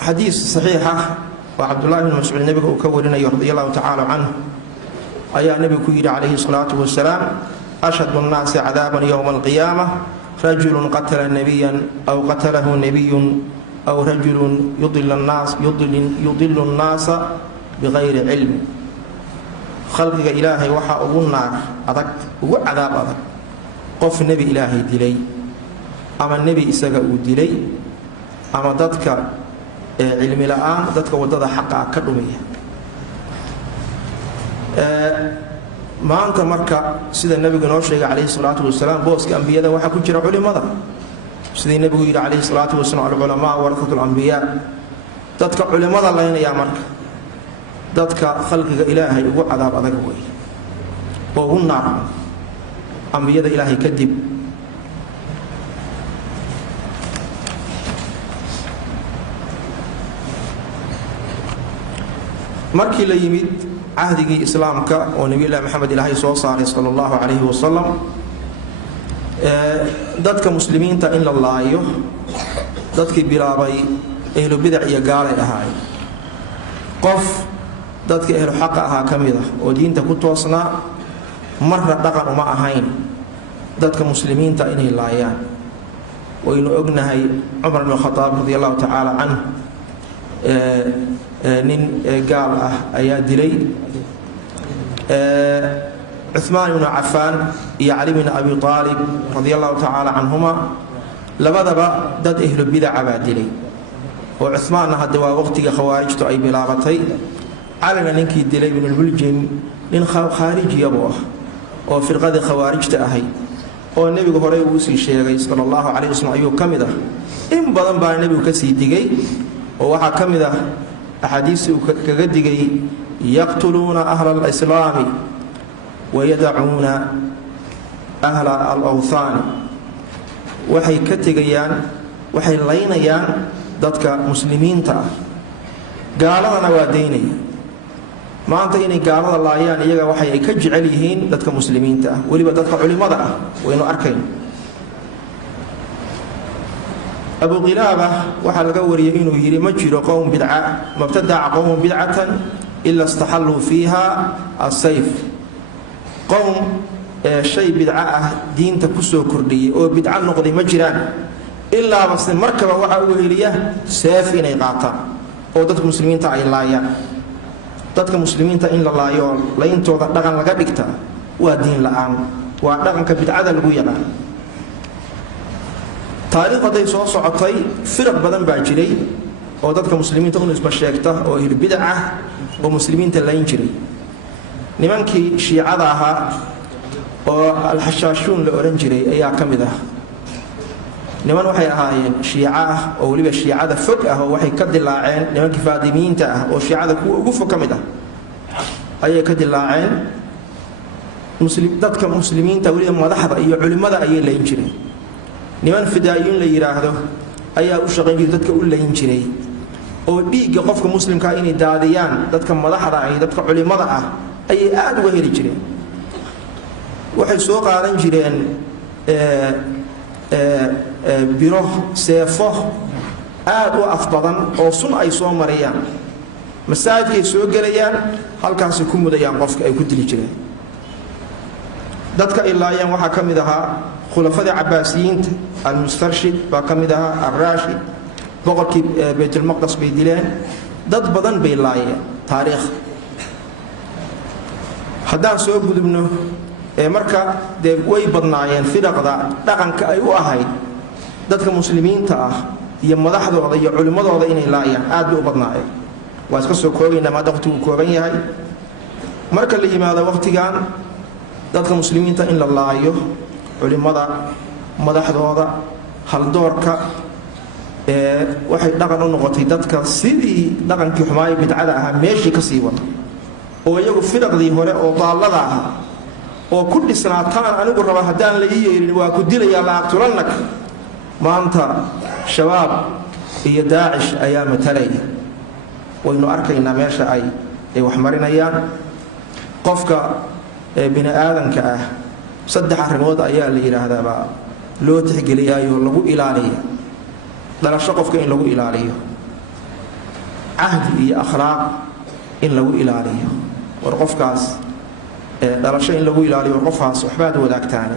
حديث صحيحة وعبد الله بن مسعود النبي كورنا رضي الله تعالى عنه أي النبي كيد عليه الصلاة والسلام أشد الناس عذابا يوم القيامة رجل قتل نبيا أو قتله نبي أو رجل يضل الناس بغير علم خلق إلهي وحا أبو النار أدك وعذاب أدك قف نبي إلهي دلي أما النبي إساق دلي أما ددك علم الآن ددك ودد حقا كرمية maanta marka sida nabiga noo sheegay kaleey salaatu wasalaam booska anbiyada waxa ku jira culimada sida nabigu yiri kaleey salaatu wasalaam ulama warathul anbiya dadka culimada laynaya marka dadka khalqiga ilaahay ugu cadaab adag way oo u naar anbiyada ilaahay kadib markii la yimid عهدي إسلامك ونبي الله محمد الله صلى الله عليه وسلم ضدك مسلمين تا إلا الله أيه ضدك بلابي أهل بدع يقال هاي قف ضدك أهل حقها كميدة ودين تكون توصنا marna dhaqan uma ahayn dadka muslimiinta inay laayaan. waynu ognahay Cumar ibn Khattab radiyallahu ta'ala anhu nin gaal ah ayaa dilay Uthman ibn Affan iyo Ali ibn Abi Talib radiyallahu ta'ala anhuma labadaba dad ahlu bid'a baa dilay oo Uthman hadda waa waqtiga khawaarijtu ay bilaabatay alina ninkii dilay ibn al-Muljim nin khariji yabo oo firqada khawaarijta ahay oo nabiga hore uu sii sheegay sallallahu alayhi wasallam ayuu kamid ah in badan baa nabigu ka sii digay oo waxa kamid ah ahadiis uu kaga digay yaqtuluna ahla al-islam wa yad'una ahla al-awthan waxay ka tagayaan waxay laynayaan dadka muslimiinta ah gaaladana waa deynay maanta inay gaalada laayaan iyaga waxay ka jecel yihiin dadka muslimiinta ah waliba dadka culimada ah waynu arkayn Abu Qilaba waxa laga wariyay inuu yiri ma jiro qowm bid'a mabtada'a qowm bid'atan illa istahallu fiha as-sayf qowm shay bid'a ah diinta ku soo kordhiyay oo bid'a noqday ma jiraan illa bas markaba waxa uu heliyaa sayf inay qaataan oo dadka muslimiinta ay laayaan dadka muslimiinta in la laayo layntooda dhaqan laga dhigta waa diin la'aan waa dhaqanka bidcada lagu yaqaan taariikhday soo socotay firq badan baa jiray oo dadka muslimiinta u nisba sheegta oo ahlu bid'a oo muslimiinta layn jiray nimankii shiicada ahaa oo al-Hashashun la oran jiray ayaa kamid ah niman waxay ahaayeen shiica ah oo waliba shiicada fog ah oo waxay ka dilaaceen nimankii faadimiinta ah oo shiicada kuwa ugu fog kamid ah ayay ka dilaaceen dadka muslimiinta waliba madaxda iyo culimada ayay layn jireen niman fidaayiin la yiraahdo ayaa u shaqeyn jiray dadka u layn jiray oo dhiigga qofka muslimka inay daadiyaan dadka madaxda ah iyo dadka culimada ah ayay aad uga heli jireen waxay soo qaadan jireen biro seefo aad u afbadan oo sun ay soo mariyaan masaajidkay soo galayaan halkaas ku mudayaan qofka ay ku dili jireen dadka ilaayaan waxa kamid ahaa khulafada Abbaasiyiinta al-Mustarshid baa kamid ahaa ar-Rashid boqorkii Baytul Maqdis bay dileen dad badan bay laayeen taariikh haddaan soo gudubno marka way badnaayeen firqada dhaqanka ay u ahayd dadka muslimiinta ah iyo madaxdooda iyo culimadooda inay laayaan aad u badnaayeen waa iska soo koobayna ma waqtigu kooban yahay marka la yimaado waqtigan dadka muslimiinta in la laayo culimada madaxdooda hal doorka waxay dhaqan u noqotay dadka sidii dhaqankii xumaay bidcada ah meeshii ka sii wada oo iyagu firqadii hore oo daalada ah oo ku dhisnaataan anigu raba hadaan la yeelin waa ku dilaya la aqtulannak maanta shabaab iyo daacish ayaa matalaya waynu arkaynaa meesha ay wax marinayaan qofka bini aadanka ah saddex arrimood ayaa la yiraahdaa loo tixgeliyo lagu ilaaliyo dhalasho qofka in lagu ilaaliyo ahdi iyo akhlaaq in lagu ilaaliyo war qofkaas dhalasho in lagu ilaaliyo qofkaas waxbaad wadaagtaan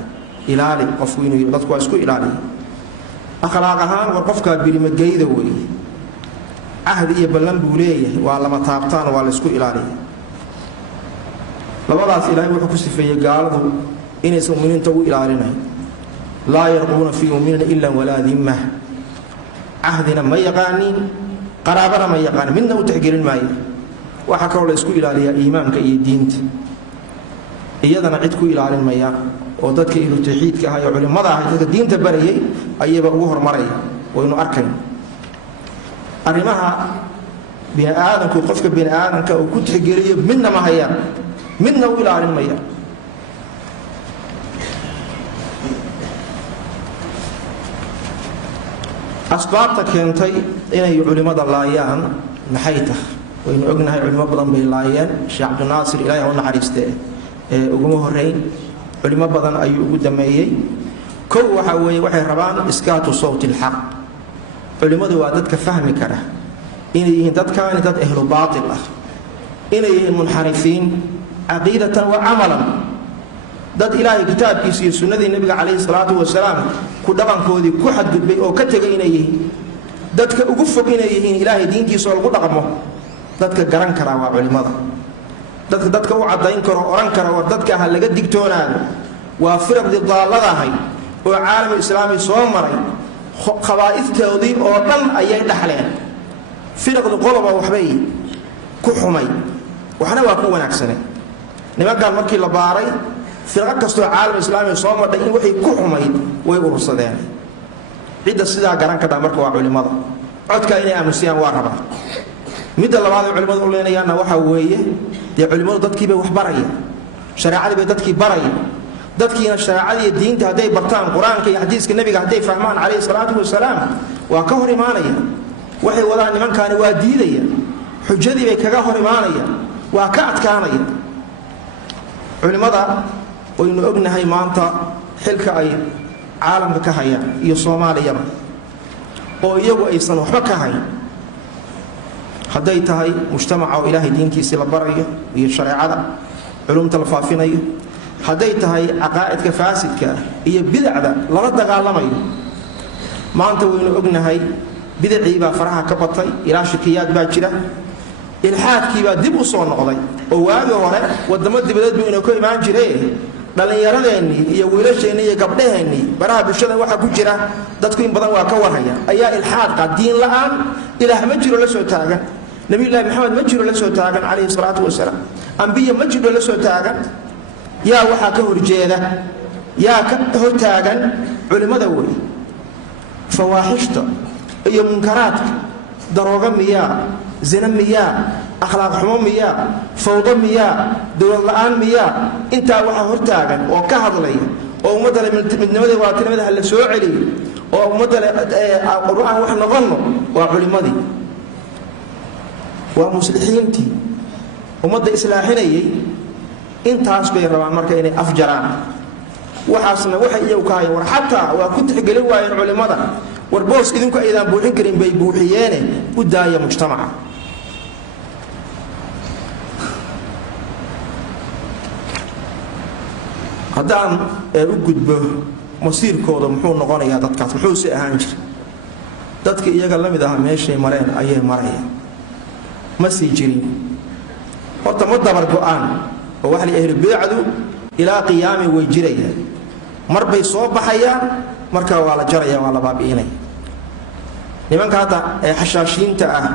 ilaali qofku inuu dadku isku ilaaliyo akhlaaq ahaan war qofka bilimageyda way ahdi iyo ballan buu leeyahay waa lama taabtaan waa la isku ilaaliyo labadaas ilaahay wuxuu ku sifeeyay gaaladu inaysan muuminiinta u ilaalinay laa yarquuna fi mu'minin illa wala dhimma ahdina ma yaqaanin qaraabana ma yaqaanin midna u tixgelin maayo waxa kale la isku ilaaliyaa iimaanka iyo diinta iyadana cid ku ilaalin maya oo dadka ilo tawxiidka ah iyo culimada ah dadka diinta barayay ayaba ugu hormaray waynu arkayn arimaha bini aadanku qofka bini aadanka uu ku tixgeliyo midna ma hayaan midna u ilaalin maya asbaabta keentay inay culimada laayaan maxay tahay waynu ognahay culimo badan bay laayeen Sheikh Abdul Nasir Ilaahay oo naxariistay ugu horeyn culimo badan ayuu ugu dameeyay koow waxa weeye waxay rabaan iskaatu sawtil haq culimadu waa dadka fahmi kara inay yihiin dadkaan dad ahlu baatil ah inay yihiin munxarifiin aqeedatan wa amalan dad ilaahay kitaabkiisa iyo sunnadii nabiga calayhi salaatu wasalaam ku dhaqankoodii ku xadgudbay oo ka tegay inay yihiin dadka ugu fog inay yihiin ilaahay diintiisa oo lagu dhaqmo dadka garan karaa waa culimmada dadka u caddayn karo oran kara war dadka ha laga digtoonaado waa firaqdii daalladahay oo caalam islaami soo maray khabaa'iftoodii oo dhan ayay dhaxleen firaqdu qoloba waxbay ku xumay waxna waa ku wanaagsanay nimankan markii la baaray firqo kastoo caalam islaami soo madhay in waxay ku xumayd way urursadeen cidda sidaa garan kadhaa marka waa culimmada codka inay aamusiyaan waa rabaa midda labaad ee culimmadu u leenayaanna waxaa weeye dee culimmadu dadkiibay wax baraya shareecadii bay dadkii baraya dadkiina shareecada iyo diinta hadday bartaan qur-aanka iyo xadiiska nebiga hadday fahmaan calayhi salaatu wasalaam waa ka hor imaanaya waxay wadaan nimankaani waa diidaya xujadii bay kaga hor imaanaya waa ka adkaanaya culimmada waynu ognahay maanta xilka ay caalamka ka hayaan iyo soomaaliyaba oo iyagu aysan waxba ka hayn hadday tahay mujtamaca oo ilaahay diintiisii la barayo iyo shareecada culumta la faafinayo hadday tahay caqaa'idka faasidka iyo bidacda lala dagaalamayo maanta waynu ognahay bidacii baa faraha ka batay ilaa shakiyaad baa jira ilxaadkii baa dib u soo noqday oo waagii hore waddamo dibadeed buu inuu ka imaan jiray dhallinyaradeenii iyo wiilasheennii iyo gabdhaheennii baraha bulshada waxaa ku jira dadku in badan waa ka warhaya ayaa ilxaadqa diin la'aan ilaah ma jiro la soo taagan nabiyullaahi maxamed ma jiro la soo taagan calayhi salaatu wasalaam ambiya ma jiro la soo taagan yaa waxaa ka horjeeda yaa ka hortaagan culimmada wey fawaaxishta iyo munkaraadka darooga miyaa zina miyaa akhlaaq xumo miyaa fawdo miyaa dowlad la'aan miyaa intaa waxaa hortaagan oo ka hadlaya oo ummadda le midnimadii waatinimada ha la soo celiyo oo ummadda le qur-aan wax noqonno waa culimmadii waa muslixiintii ummadda islaaxinayay intaas bay rabaan marka inay afjaraan waxaasna waxay iyagu ka hayaan war xataa waa ku tixgelin waayeen culimmada war boos idinku aydaan buuxin karin bay buuxiyeene u daaya mujtamaca haddaan u gudbo masiirkooda muxuu noqonayaa dadkaas muxuuse ahaan jira dadka iyaga la mid aha meeshay mareen ayay marayaan ma sii jirin horta ma dabar go-aan oo waxa la ahlu beecdu ilaa qiyaami way jirayaan mar bay soo baxayaan markaa waa la jaraya waa la baabi'inaya nimanka hadda ee xashaashiinta ah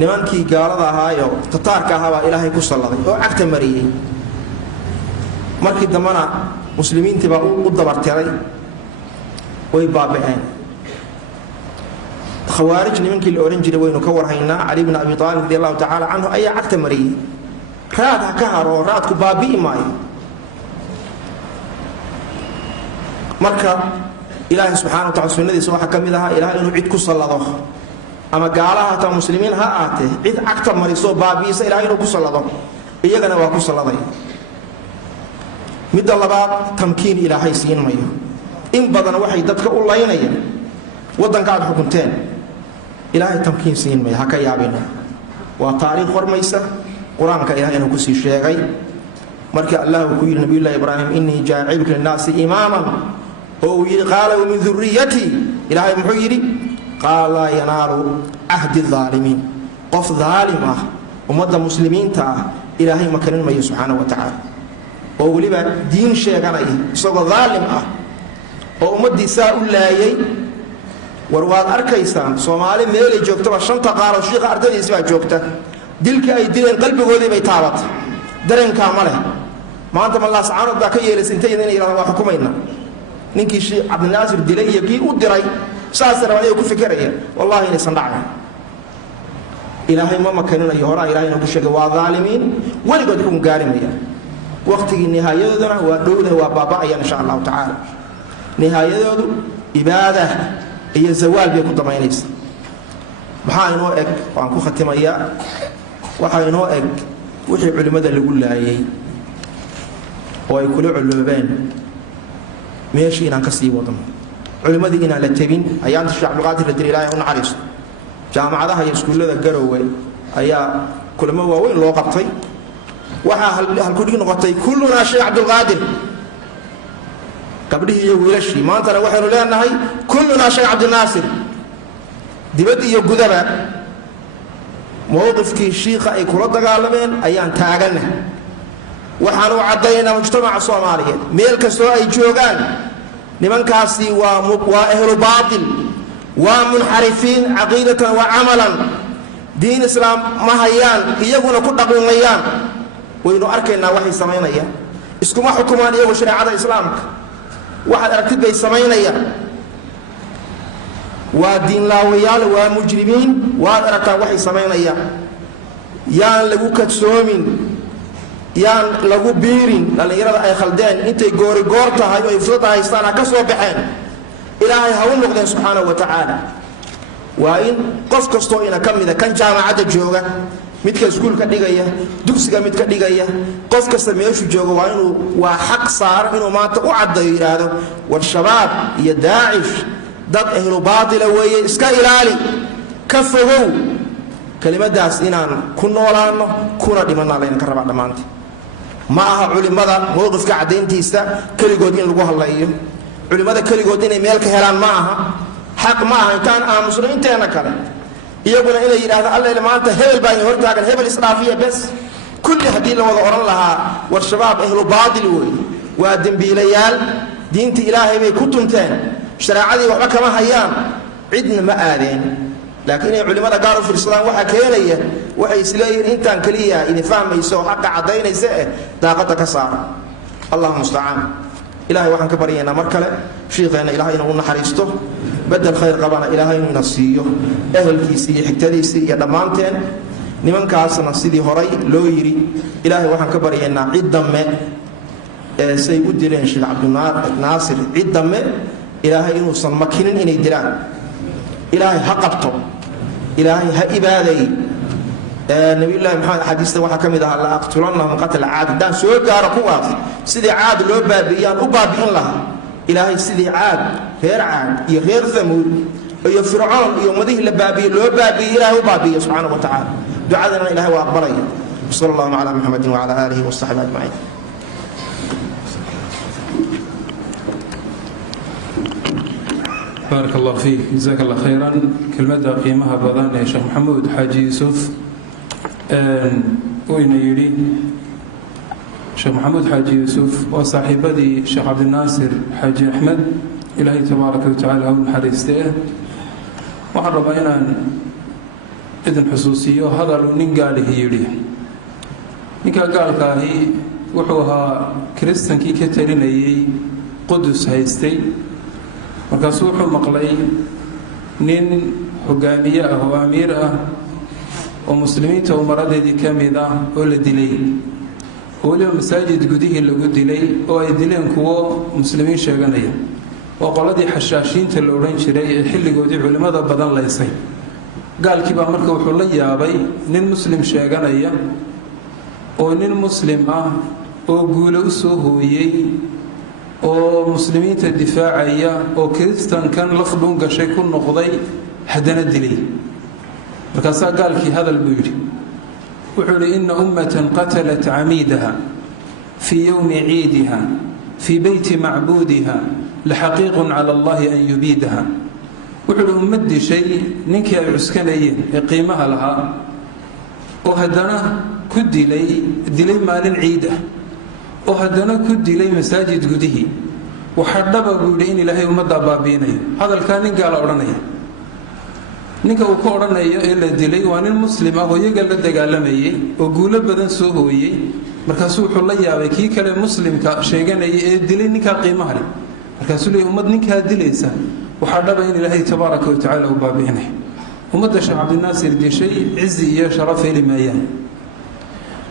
nimankii gaalada ahaayo tataarka ahaa baa ilaahay ku salladay oo cagta mariyey markii dambana muslimiintii baa u dabartiray way baabi'een khawaarij nimankii la ohan jiray waynu ka warhaynaa cali bn abi aalib radi allahu tacaala canhu ayaa cagta mariyey raad ha ka haro oo raadku baabi'i maayo marka ilaahay subxana wa tacala sunnadiisa waxaa ka mid ahaa ilaah inuu cid ku sallado ama gaalaha hataa muslimiin ha aatee cid cagta marisoo baabi'isa ilaah inuu ku sallado iyagana waa ku salladay midda labaad tamkiin ilaahay siin mayo in badan waxay dadka u laynayaan waddanka aad xukunteen ilaahay tamkiin siin mayo ha ka yaabina waa taariikh hormaysa qur-aanka ilaah inuu kusii sheegay markii allah uu ku yidhi nabiyullahi ibraahim innii jaaciluka linnaasi imaaman oo uu yidhi qaala wa min durriyatii ilaahay muxuu yidhi qaala laa yanaalu cahdi aalimiin qof daalim ah ummadda muslimiinta ah ilaahay makanin mayo subxaana wa tacaala oo weliba diin sheeganaya isagoo daalim ah oo ummaddii saa u laayay war waad arkaysaan soomaali meelay joogtaba shanta qaaroo shiikha ardadiisi baa joogta dilka ay dileen qalbigoodii bay taabatay dareenkaa ma leh maanta malaascaanood baa ka yeelaysa intayda inay yidhahdaan waa xukumayna ninkii sheekh cabdinaasir dilay iyo kii u diray saasay rabaan ayay ku fikiraya wallahi inaysan dhacayn ilaahay ma makaninayo horaa ilahay inuu ku sheegay waa daalimiin weligood xukun gaari mayaan waqtigii nihaayadooduna waa dhowda waa baaba'ayaan insha allahu tacaala nihaayadoodu ibaada iyo zawaal bay ku damaynaysa maxaa inoo eg waan ku khatimayaa waxaa inoo eg wixii culimmada lagu laayay oo ay kula coloobeen meeshii inaan ka sii wadno culimmadii inaan la tebin ayaanta sheekh cabdulqaadir la diri ilaahay u naxariisto jaamacadaha iyo iskuullada garowe ayaa kulamo waaweyn loo qabtay waxaa halkudhig noqotay kullunaa sheekh cabdulqaadir gabdhihii iyo wiilashii maantana waxaynu leenahay kullunaa sheekh cabdinaasir dibad iyo gudaba mowqifkii shiikha ay kula dagaalameen ayaan taagana waxaanu caddaynaa mujtamaca soomaaliyeed meel kastoo ay joogaan nimankaasi waa ahlu baatil waa munxarifiin caqiidatan wa camalan diin islaam ma hayaan iyaguna ku dhaqmayaan waynu arkaynaa waxay samaynayaan iskuma xukumaan iyagu shareecada islaamka waxaad aragtid bay samaynayaan waa diinlaawayaal waa mujrimiin waad aragtaa waxay samaynayaan yaan lagu kadsoomin yaan lagu biirin dhallinyarada ay khaldeen intay goorigoor tahay oo ay fursada haystaan ha ka soo baxeen ilaahay ha u noqdeen subxaanahu wa tacaala waa in qof kastoo ina ka mida kan jaamacadda jooga midka iskuulka dhigaya dugsiga midka dhigaya qof kasta meeshu jooga waa xaq saaran inuu maanta u caddayo yidhaahdo war shabaab iyo daacish dad ahlu baatila weeye iska ilaali ka fogow kelimadaas inaan ku noolaanno kuna dhimanaa laynaka rabaa dhammaantii ma aha culimmada mowqifka caddayntiisa keligood in lagu hadlayo culimmada keligood inay meel ka helaan ma aha xaq ma aha intaan aamusno inteena kale iyaguna inay yidhahdaan alla maanta hebel baa hortaagan hebel isdhaafiya bes kulli haddii la wada odhan lahaa war shabaab ahlu baatil wey waa dembiilayaal diinta ilaahay bay ku tunteen shareecadii waxba kama hayaan cidna ma aadeen laakiin inay culimmada gaar u fiirsadaan waxaa keenaya waxay isleeyihiin intaan keliya idin fahmayso oo xaqa caddaynaysa daaqadda ka saara allahu mustacaan ilahay waxaan ka baryaynaa mar kale shiikheenna ilahay inuu u naxariisto bedel khayr qabana ilaahay inuu ina siiyo ehelkiisii iyo xigtadiisii iyo dhammaanteen nimankaasna sidii horay loo yidhi ilaahay waxaan ka baryaynaa cid damme say u dileen sheekh cabdinaasir cid damme ilaahay inuusan makinin inay dilaan ilaahay ha qabto ilaahay ha ibaaday nabiyullaahi maxamed xadiista waxaa ka mid ahaa la aqtulannahum qatla caad haddaan soo gaaro kuwaas sidii caad loo baabi'iyaan u baabi'in lahaa ilaahay sidii caad reer caad iyo reer hamuud iyo fircoon iyo ummadihii la baabi'iyey loo baabi'iyey ilaahay u baabi'iyo subxaanahu wa tacaala ducadana ilaahay waa aqbalaya sala allahu calaa muxamedin wacala aalihi wasaxbi ajmaciin بارك الله فيك جزاك الله خيرا كلمة قيمها بدن يا شيخ محمود حاجي يوسف وين يري شيخ محمود حاجي يوسف وصاحبتي شيخ عبد الناصر حاجي أحمد إلهي تبارك وتعالى ونحرسته وحرب أينا إذن حسوسية هذا لو نقاله يري نقال كاهي وحوها كريستان كي كترين قدس هايستي markaasuu wuxuu maqlay nin hogaamiye ah oo amiir ah oo muslimiinta umaradeedii ka mid ah oo la dilay oo weliba masaajid gudihii lagu dilay oo ay dileen kuwo muslimiin sheeganaya oo qoladii xashaashiinta la odhan jiray ee xilligoodii culimmada badan laysay gaalkii baa marka wuxuu la yaabay nin muslim sheeganaya oo nin muslim ah oo guulo u soo hooyey oo muslimiinta difaacaya oo kiristankan laf dhuun gashay ku noqday haddana dilay markaasaa gaalkii hadal buu yidhi wuxuu yidhi ina ummatan qatalat camiidaha fii yowmi ciidiha fii beyti macbuudiha laxaqiiqun cala allahi an yubiidaha wuxuu yidhi ummad dishay ninkii ay cuskanayeen ee qiimaha lahaa oo haddana ku dilay maalin ciid ah oo haddana ku dilay masaajid gudihii waxaa dhaba buu yidhi in ilaahay ummaddaa baabiinayo hadalkaa nin gaala odhanaya ninka uu ka odhanayo ee la dilay waa nin muslim ah oo iyaga la dagaalamayay oo guulo badan soo hooyey markaasuu wuxuu la yaabay kii kale muslimka sheeganaya ee dilay ninkaa qiimaha leh markaasuu leeyay ummad ninkaa dilaysa waxaa dhaba in ilaahay tabaaraka wa tacaala uu baabiinayo ummadda sheekh cabdinaasir dishay cizi iyo sharaf heli maayaan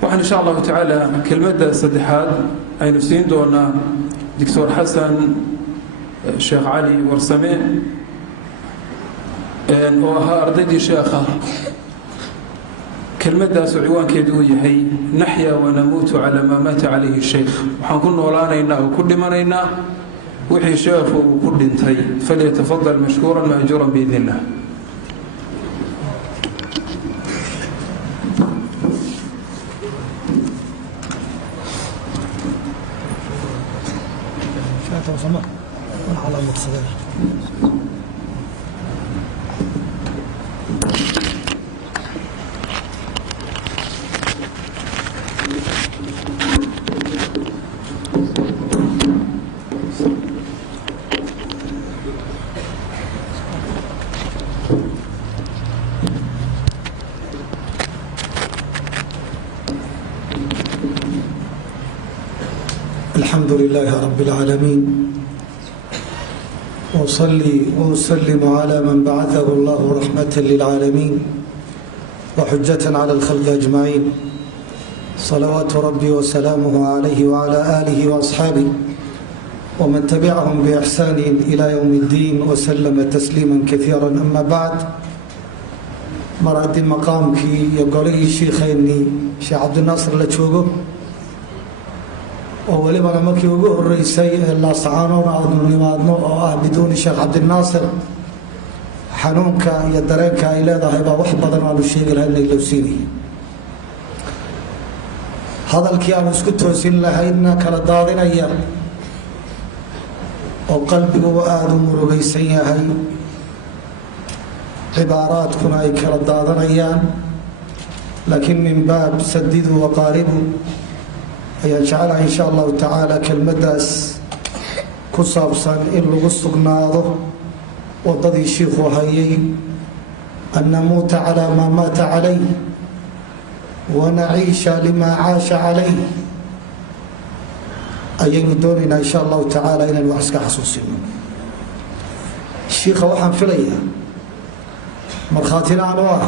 waxaan insha allahu tacaala kelmadda saddexaad aynu siin doonaa doctor xasan sheekh cali warsame oo ahaa ardaydii sheekha kelmaddaasoo ciwaankeedu uu yahay naxya wanamuutu calaa maa maata calayhi sheykh waxaan ku noolaanaynaa oo ku dhimanaynaa wixii sheekhu uu ku dhintay falyatafadal mashkuuran maajuuran biidn illah الحمد لله رب العالمين وأصلي وأسلم على من بعثه الله رحمة للعالمين وحجة على الخلق أجمعين صلوات ربي وسلامه عليه وعلى آله وأصحابه ومن تبعهم بإحسان إلى يوم الدين وسلم تسليما كثيرا. أما بعد مراد مقامك يقولي شيخيني شيخ عبد الناصر لجوجو oo walibana markii ugu horeysay la sacaanoona aanu nimaadno oo ah bidooni sheekh cabdinaasir xanuunka iyo dareenka ay leedahay baa wax badan aanu sheegi lahaynay loo siinay hadalkii aanu isku toosin lahayna kala daadinaya oo qalbigu aad u murugaysan yahay cibaaraadkuna ay kala daadanayaan laakiin min baab sadidu wa qaaribu ayaan jecelahay insha allahu tacaala kelmaddaas ku saabsan in lagu sugnaado waddadii shiikhu hayay an namuuta calaa maa maata calayh wa naciisha limaa caasha calayh ayaynu doonaynaa insha allahu tacaala inaynu wax iska xasuusino. shiikha waxaan filayaa markhaatina aan u ah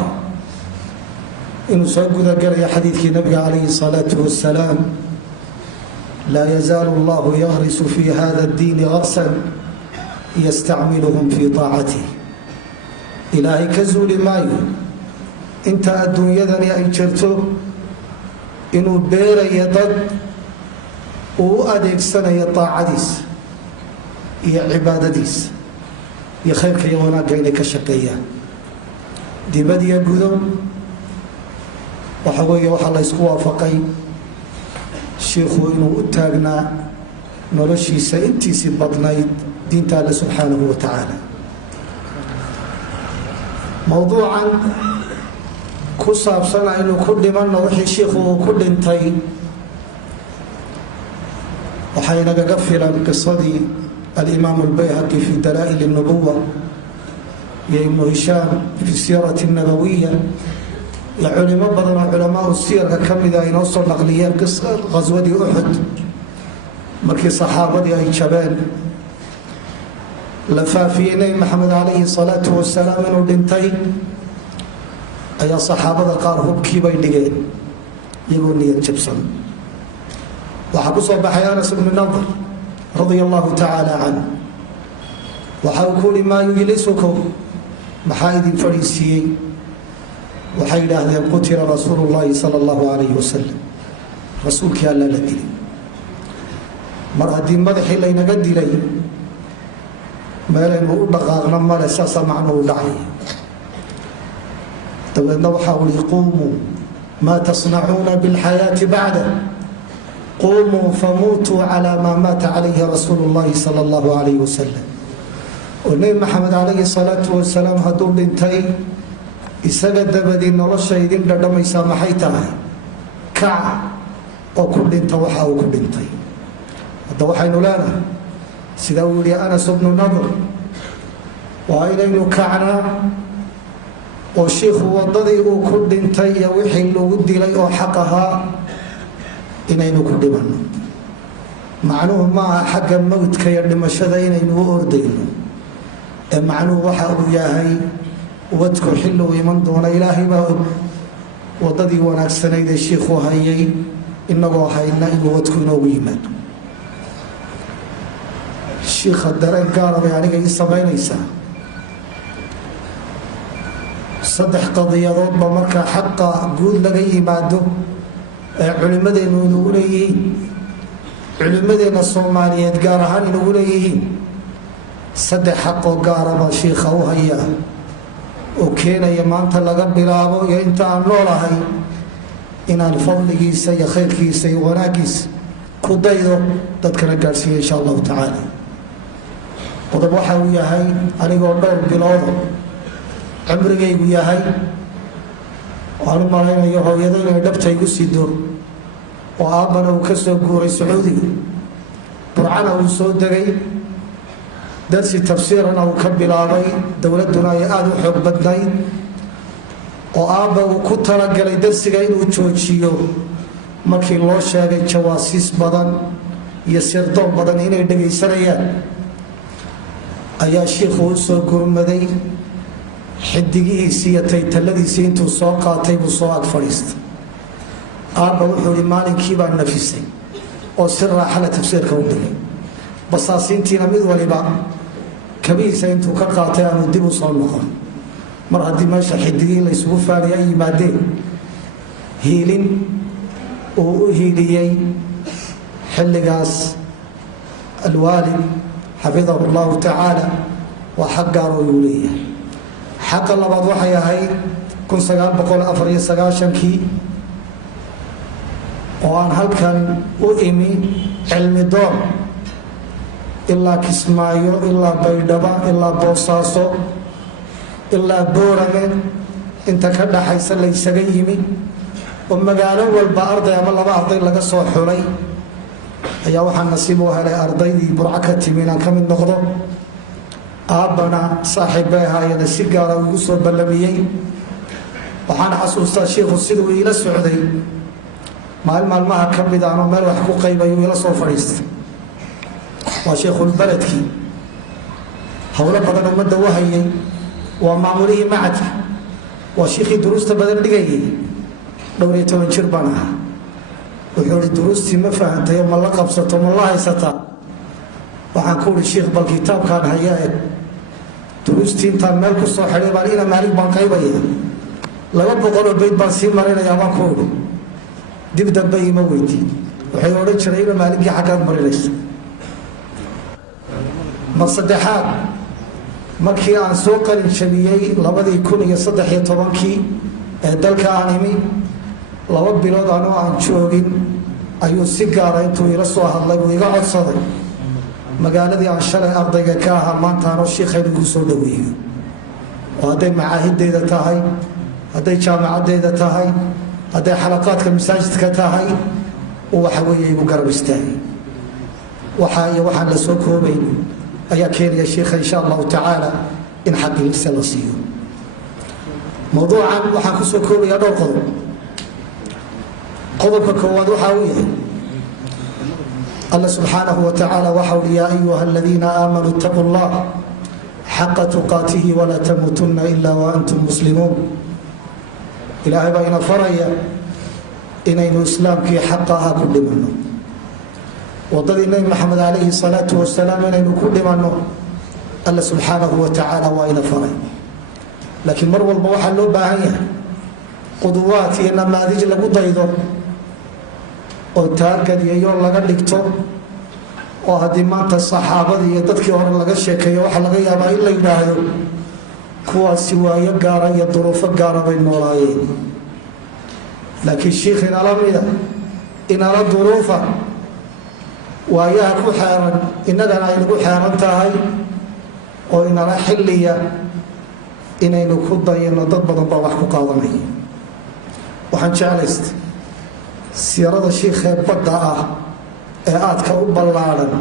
inuu soo gudagelaya xadiidkii nabiga calayhi salaatu wassalaam لا يزال الله يغرس في هذا الدين غرسا يستعملهم في طاعته. إلهي كزول مايو انت الدنيا ذني أي جرتو إنو بير يدد وأديك سنة يطاعديس يا عبادتيس يا خيرك يا وناك عينك الشقية دي بدي يقولون وحوية وحلا يسكوا فقي shiikhu inuu u taagnaa noloshiisa intiisii badnayd diinta alle subxaanahu wa tacaala. mowduucan ku saabsana inuu ku dhimanno wixii shiikhu uu ku dhintay waxay nagaga filan qisadii alimaamu albayhaqi fi dalaa'il الnubuwa iyo ibnu hishaam fi siirati الnabawiya iyo culimo badan oo culamaau siyarka ka mida ay noo soo naqliyeen qaswadii uxud markii saxaabadii ay jabeen la faafiyey nebi maxamed calayhi salaatu wasalaam inuu dhintay ayaa saxaabada qaar hubkiibay dhigeen iyagoo niyad jabsan. waxaa ku soo baxay anas ibnu nadr radia allahu tacaala canh waxa uu ku uhi maa yujlisukum maxaa idin fadhiisiiyey waxay yidhaahdeen qutila rasuulu llaahi sala allahu calayhi wasalam rasuulkii alla la dilay. mar haddii madaxii laynaga dilay meelaynu u dhaqaaqno male saasaa macnuhu dhacay. dabeedna waxaa uhi quumuu maa tasnacuuna bilxayaati bacda quumuu famuutuu calaa maa maata calayhi rasuulu llaahi sala allahu calayhi wasalam. oo nebi maxamed calayhi salaatu wasalaam hadduu dhintay isaga dabadii nolosha idin dhadhamaysaa maxay tahay? kaca oo ku dhinta waxa uu ku dhintay. hadda waxaynu leenahay sida uu yihi anas bnu nadr waa inaynu kacnaa oo shiikhu waddadii uu ku dhintay iyo wixii lagu dilay oo xaq ahaa inaynu ku dhimanno. macnuhu ma aha xagga mawdka iyo dhimashada inaynu u ordayno ee macnuhu waxa uu yahay wadku xilli uu iman doona ilaahay baa og. waddadii wanaagsanayd ee shiikhu hayay inagoo hayna inuu wadku inoogu yimaado. shiikha dareen gaara bay aniga ii samaynaysaa. 3 qadiyadoodba markaa xaqa guud laga yimaado ee culimmadeennu inagu leeyihiin, culimmadeenna soomaaliyeed gaar ahaan inagu leeyihiin 3 xaqoo gaaraba shiikha u haya oo keenaya maanta laga bilaabo iyo inta aan noolahay inaan fadligiisa iyo khayrkiisa iyo wanaaggiisa ku daydo dadkana gaadhsiiyo insha allahu tacaala. qodob waxa uu yahay anigoo dhowr bilood cimrigaygu yahay waxaan u malaynayo hooyadayna ay dhabtaygu sido oo aabbana uu ka soo guuray sacuudiga burcana uu soo degay darsi tafsiirana uu ka bilaabay dowladduna ay aada u xoog badnayd oo aabba uu ku talagalay darsiga inuu joojiyo markii loo sheegay jawaasiis badan iyo sirdoon badan inay dhagaysanayaan ayaa shiikhu u soo gurmaday xidigihiisii iyo taytalladiisii intuu soo qaatay buu soo ag fadhiistay aabba wuxuu ihi maalinkii baa nafisay oo si raaxala tafsiirka u dhigay basaasiintiina mid waliba kabihiisa intuu ka qaatay aanu dib u soo noqon mar haddii meesha xidigihii laysugu faanay ay yimaadeen hiilin uu u hiiliyey xilligaas alwaalid xafidahu allahu tacaala waa xaq gaaroo yuu leeyahay xaqa labaad waxay ahayd 1994kii oo aan halkan u imi cilmi doon ilaa Kismaayo ilaa Baydhaba ilaa Boosaaso ilaa Boorame inta ka dhaxaysa la isaga yimi oo magaalo walba arday ama laba arday laga soo xulay ayaa waxaan nasiib u helay ardaydii burca ka timi inaan ka mid noqdo aabbana saaxiibbay ahaayeen si gaara ugu soo ballamiyey waxaan xasuustaa shiikhu siduu iila socday maalmaha ka mid aanoo meel wax ku qaybayo ila soo fadhiistay waa sheekhulbeledkii howlo badan ummadda u hayay waa maamulihii macadka waa shiikhii duruusta badan dhigayay 12 jir baan ahaa wuxuu ihi duruustii ma fahantayo ma la qabsato ma la haysataa waxaan ku ihi shiikh bal kitaabkaan haya e duruustii intaan meel ku soo xidhay baan ina maalig baan qaybaya 200 bayd baan sii marinayaa baan ku ihi dib dambe ima weydiin waxay odhan jiray ina maaligii xaggaad marinaysa mar saddexaad markii aan soo qalin jabiyey 2013kii ee dalka aan imi 2 bilood anoo aan joogin ayuu si gaara intuu ila soo hadlay uu iga codsaday magaaladii aan shalay ardayga ka ahaa maanta anoo shiikhayna igu soo dhaweeyo oo hadday macaahideeda tahay hadday jaamacaddeeda tahay hadday xalaqaadka masaajidka tahay waxa weeye igu garab istaagay waxaan la soo koobayn ayaa keenaya shiikha insha allahu tacaala in xaqiisa la siiyo mawduucan waxaan ku soo koobaya dhowr qodob qodobka koowaad waxa uu yahay Allah subhanahu wa ta'ala waxa uu yaa ayuha alladhina aamanu ittaqullaha haqqa tuqatihi wa la tamutunna illa wa antum muslimun ilaahay baa ina faraya inaynu islaamkii xaqaha ku dhimanno wadadii nabi maxamed alayhi salaatu wasalaam inaynu ku dhimanno Allah subhanahu wa ta'ala waa ina faray laakiin mar walba waxa loo baahan yahay qudwaat iyo namaadij lagu daydo oo taargadiyo laga dhigto oo haddii maanta saxaabadii iyo dadkii hore laga sheekeeyo waxa laga yaabaa in la yidhaahdo kuwaasi waayo gaara iyo duruufo gaara bay noolaayeen laakiin shiikh inala mida inala duruufa waayaha ku xeeran innagana ay nagu xeeran tahay oo inala xilliya inaynu ku dayano dad badan baa wax ku qaadanaya waxaan jeclaystay siirada shiikhee badda ah ee aadka u ballaaran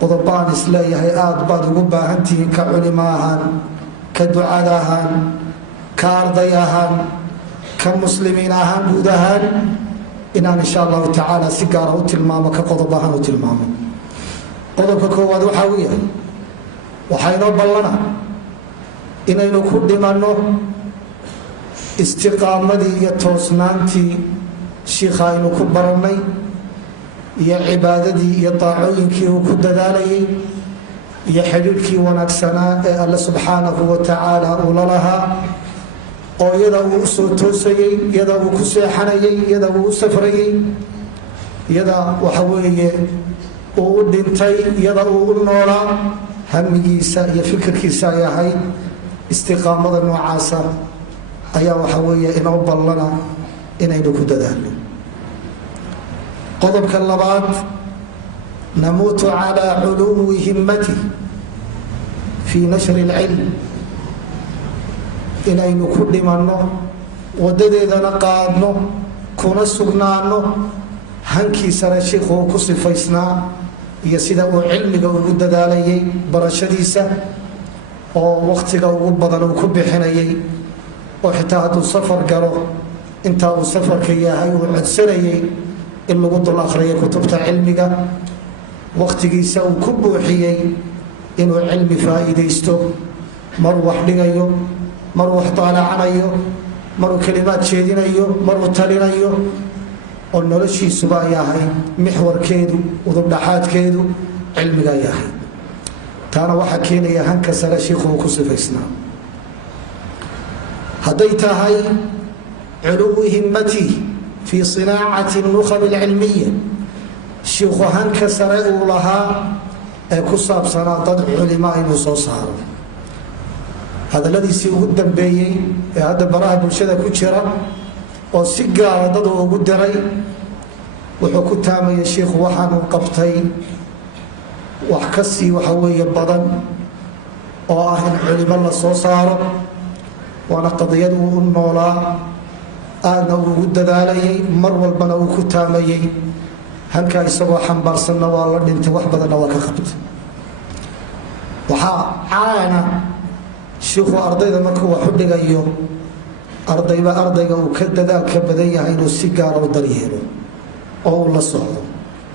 qodobaan isleeyahay aad baad ugu baahantihiin ka culimo ahaan ka ducada ahaan ka arday ahaan ka muslimiin ahaan guud ahaan inaan insha allahu tacaala si gaara u tilmaamo ka qodob ahaan u tilmaamo qodobka koowaad waxa uu yahay waxaa inoo ballana inaynu ku dhimanno istiqaamadii iyo toosnaantii shiikha aynu ku barannay iyo cibaadadii iyo daacooyinkii uu ku dadaalayay iyo xidhiidhkii wanaagsanaa ee alle subxaanahu wa tacaala uu la lahaa oo iyada uu u soo toosayey iyada uu ku seexanayay iyada uu u safrayey iyada waxa weeye uu u dhintay iyada uu u noolaa hamigiisa iyo fikirkiisa ay ahayd istiqaamada noocaasa ayaa waxa weeye inoo ballana inaynu ku dadaalno qodobka labaad namuutu calaa culuwi himmati fii nashri اlcilm inaynu ku dhimanno wadadeedana qaadno kuna sugnaano hankiisana shiikhu uu ku sifaysnaa iyo sida uu cilmiga ugu dadaalayay barashadiisa oo wakhtiga ugu badan uu ku bixinayay oo xitaa hadduu safar galo intaa uu safarka yahay uu codsanayay in lagu dul akhriyo kutubta cilmiga wakhtigiisa uu ku buuxiyey inuu cilmi faa'iidaysto maruu wax dhigayo maruu wax daalacanayo maruu kelimaad jeedinayo maruu talinayo oo noloshiisuba ay ahayd mixwarkeedu udubdhaxaadkeedu cilmiga ay ahayd taana waxaa keenaya hanka sare shiikhu uu ku sifaysnaa hadday tahay culuwu himmati fii sinaacati nukhab alcilmiya shiikhu hanka sare uu lahaa ee ku saabsanaa dad culimaa inuu soo saaro hadalladiisii ugu dambeeyey ee hadda baraha bulshada ku jira oo si gaara dad uu ugu diray wuxuu ku taamayay shiikhu waxaanuu qabtay wax ka sii waxa weeye badan oo ah in culimo la soo saaro waana qadiyad uu u noolaa aadna uu ugu dadaalayay mar walbana uu ku taamayey hankaa isagoo xambaarsanna waa la dhintay wax badanna waa ka qabtay waxaa caana shiikhu ardayda markuu wax u dhigayo ardayba ardayga uu ka dadaalka badan yahay inuu si gaara u daryeelo oo uu la socdo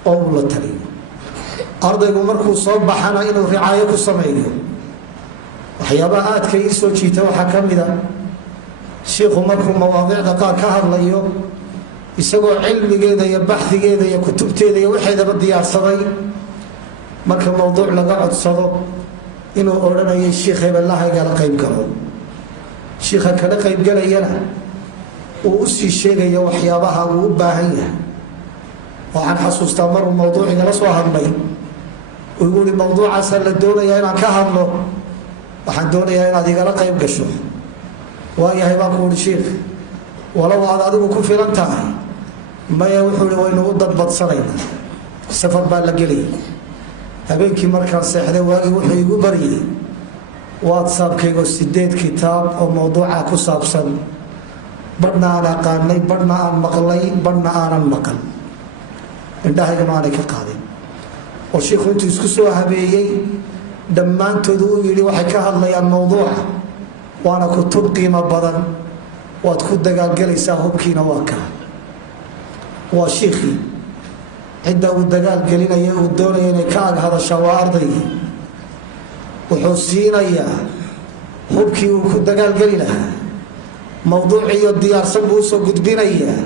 oo uu la taliyo ardaygu markuu soo baxana inuu ricaayo ku sameeyo waxyaabaha aadka ii soo jiita waxaa ka mid a shiikhu markuu mawaadiicda qaar ka hadlayo isagoo cilmigeeda iyo baxigeeda iyo kutubteeda iyo waxeedaba diyaarsaday marka mowduuc laga codsado inuu odhanayay shiikh hebellahagala qayb galo shiikha kala qaybgalayana uu u sii sheegayo waxyaabaha uu u baahan yahay waxaan xasuustaa maruu mawduucigala soo hadlay uu igu uhi mawduucaasa la doonayaa inaan ka hadlo waxaan doonayaa inaad igala qayb gasho waayahay baan ku uhi shiikh walow aad adigu ku filan tahay maya wuxuu ihi waynu u dadbadsanaynaa safar baa la gelayay habeenkii markaan seexday waagii wuxuu igu baryay whatsappkaygo 8 kitaab oo mawduuca ku saabsan badhna aan aqaanay badhna aan maqlay badhna aanan maqal indhahaygana aanay ka qaadin oo shiikhu intuu isku soo habeeyey dhammaantood uu yidhi waxay ka hadlayaan mawduuca waana kutub qiimo badan waad ku dagaalgelaysaa hubkiina waa kaa waa shiikhii cidda uu dagaalgelinaya uu doonaya inay ka ag hadashaa waa ardaygii wuxuu siinayaa hubkii uu ku dagaalgeli lahaa mawduuciyo diyaarsan buu usoo gudbinayaa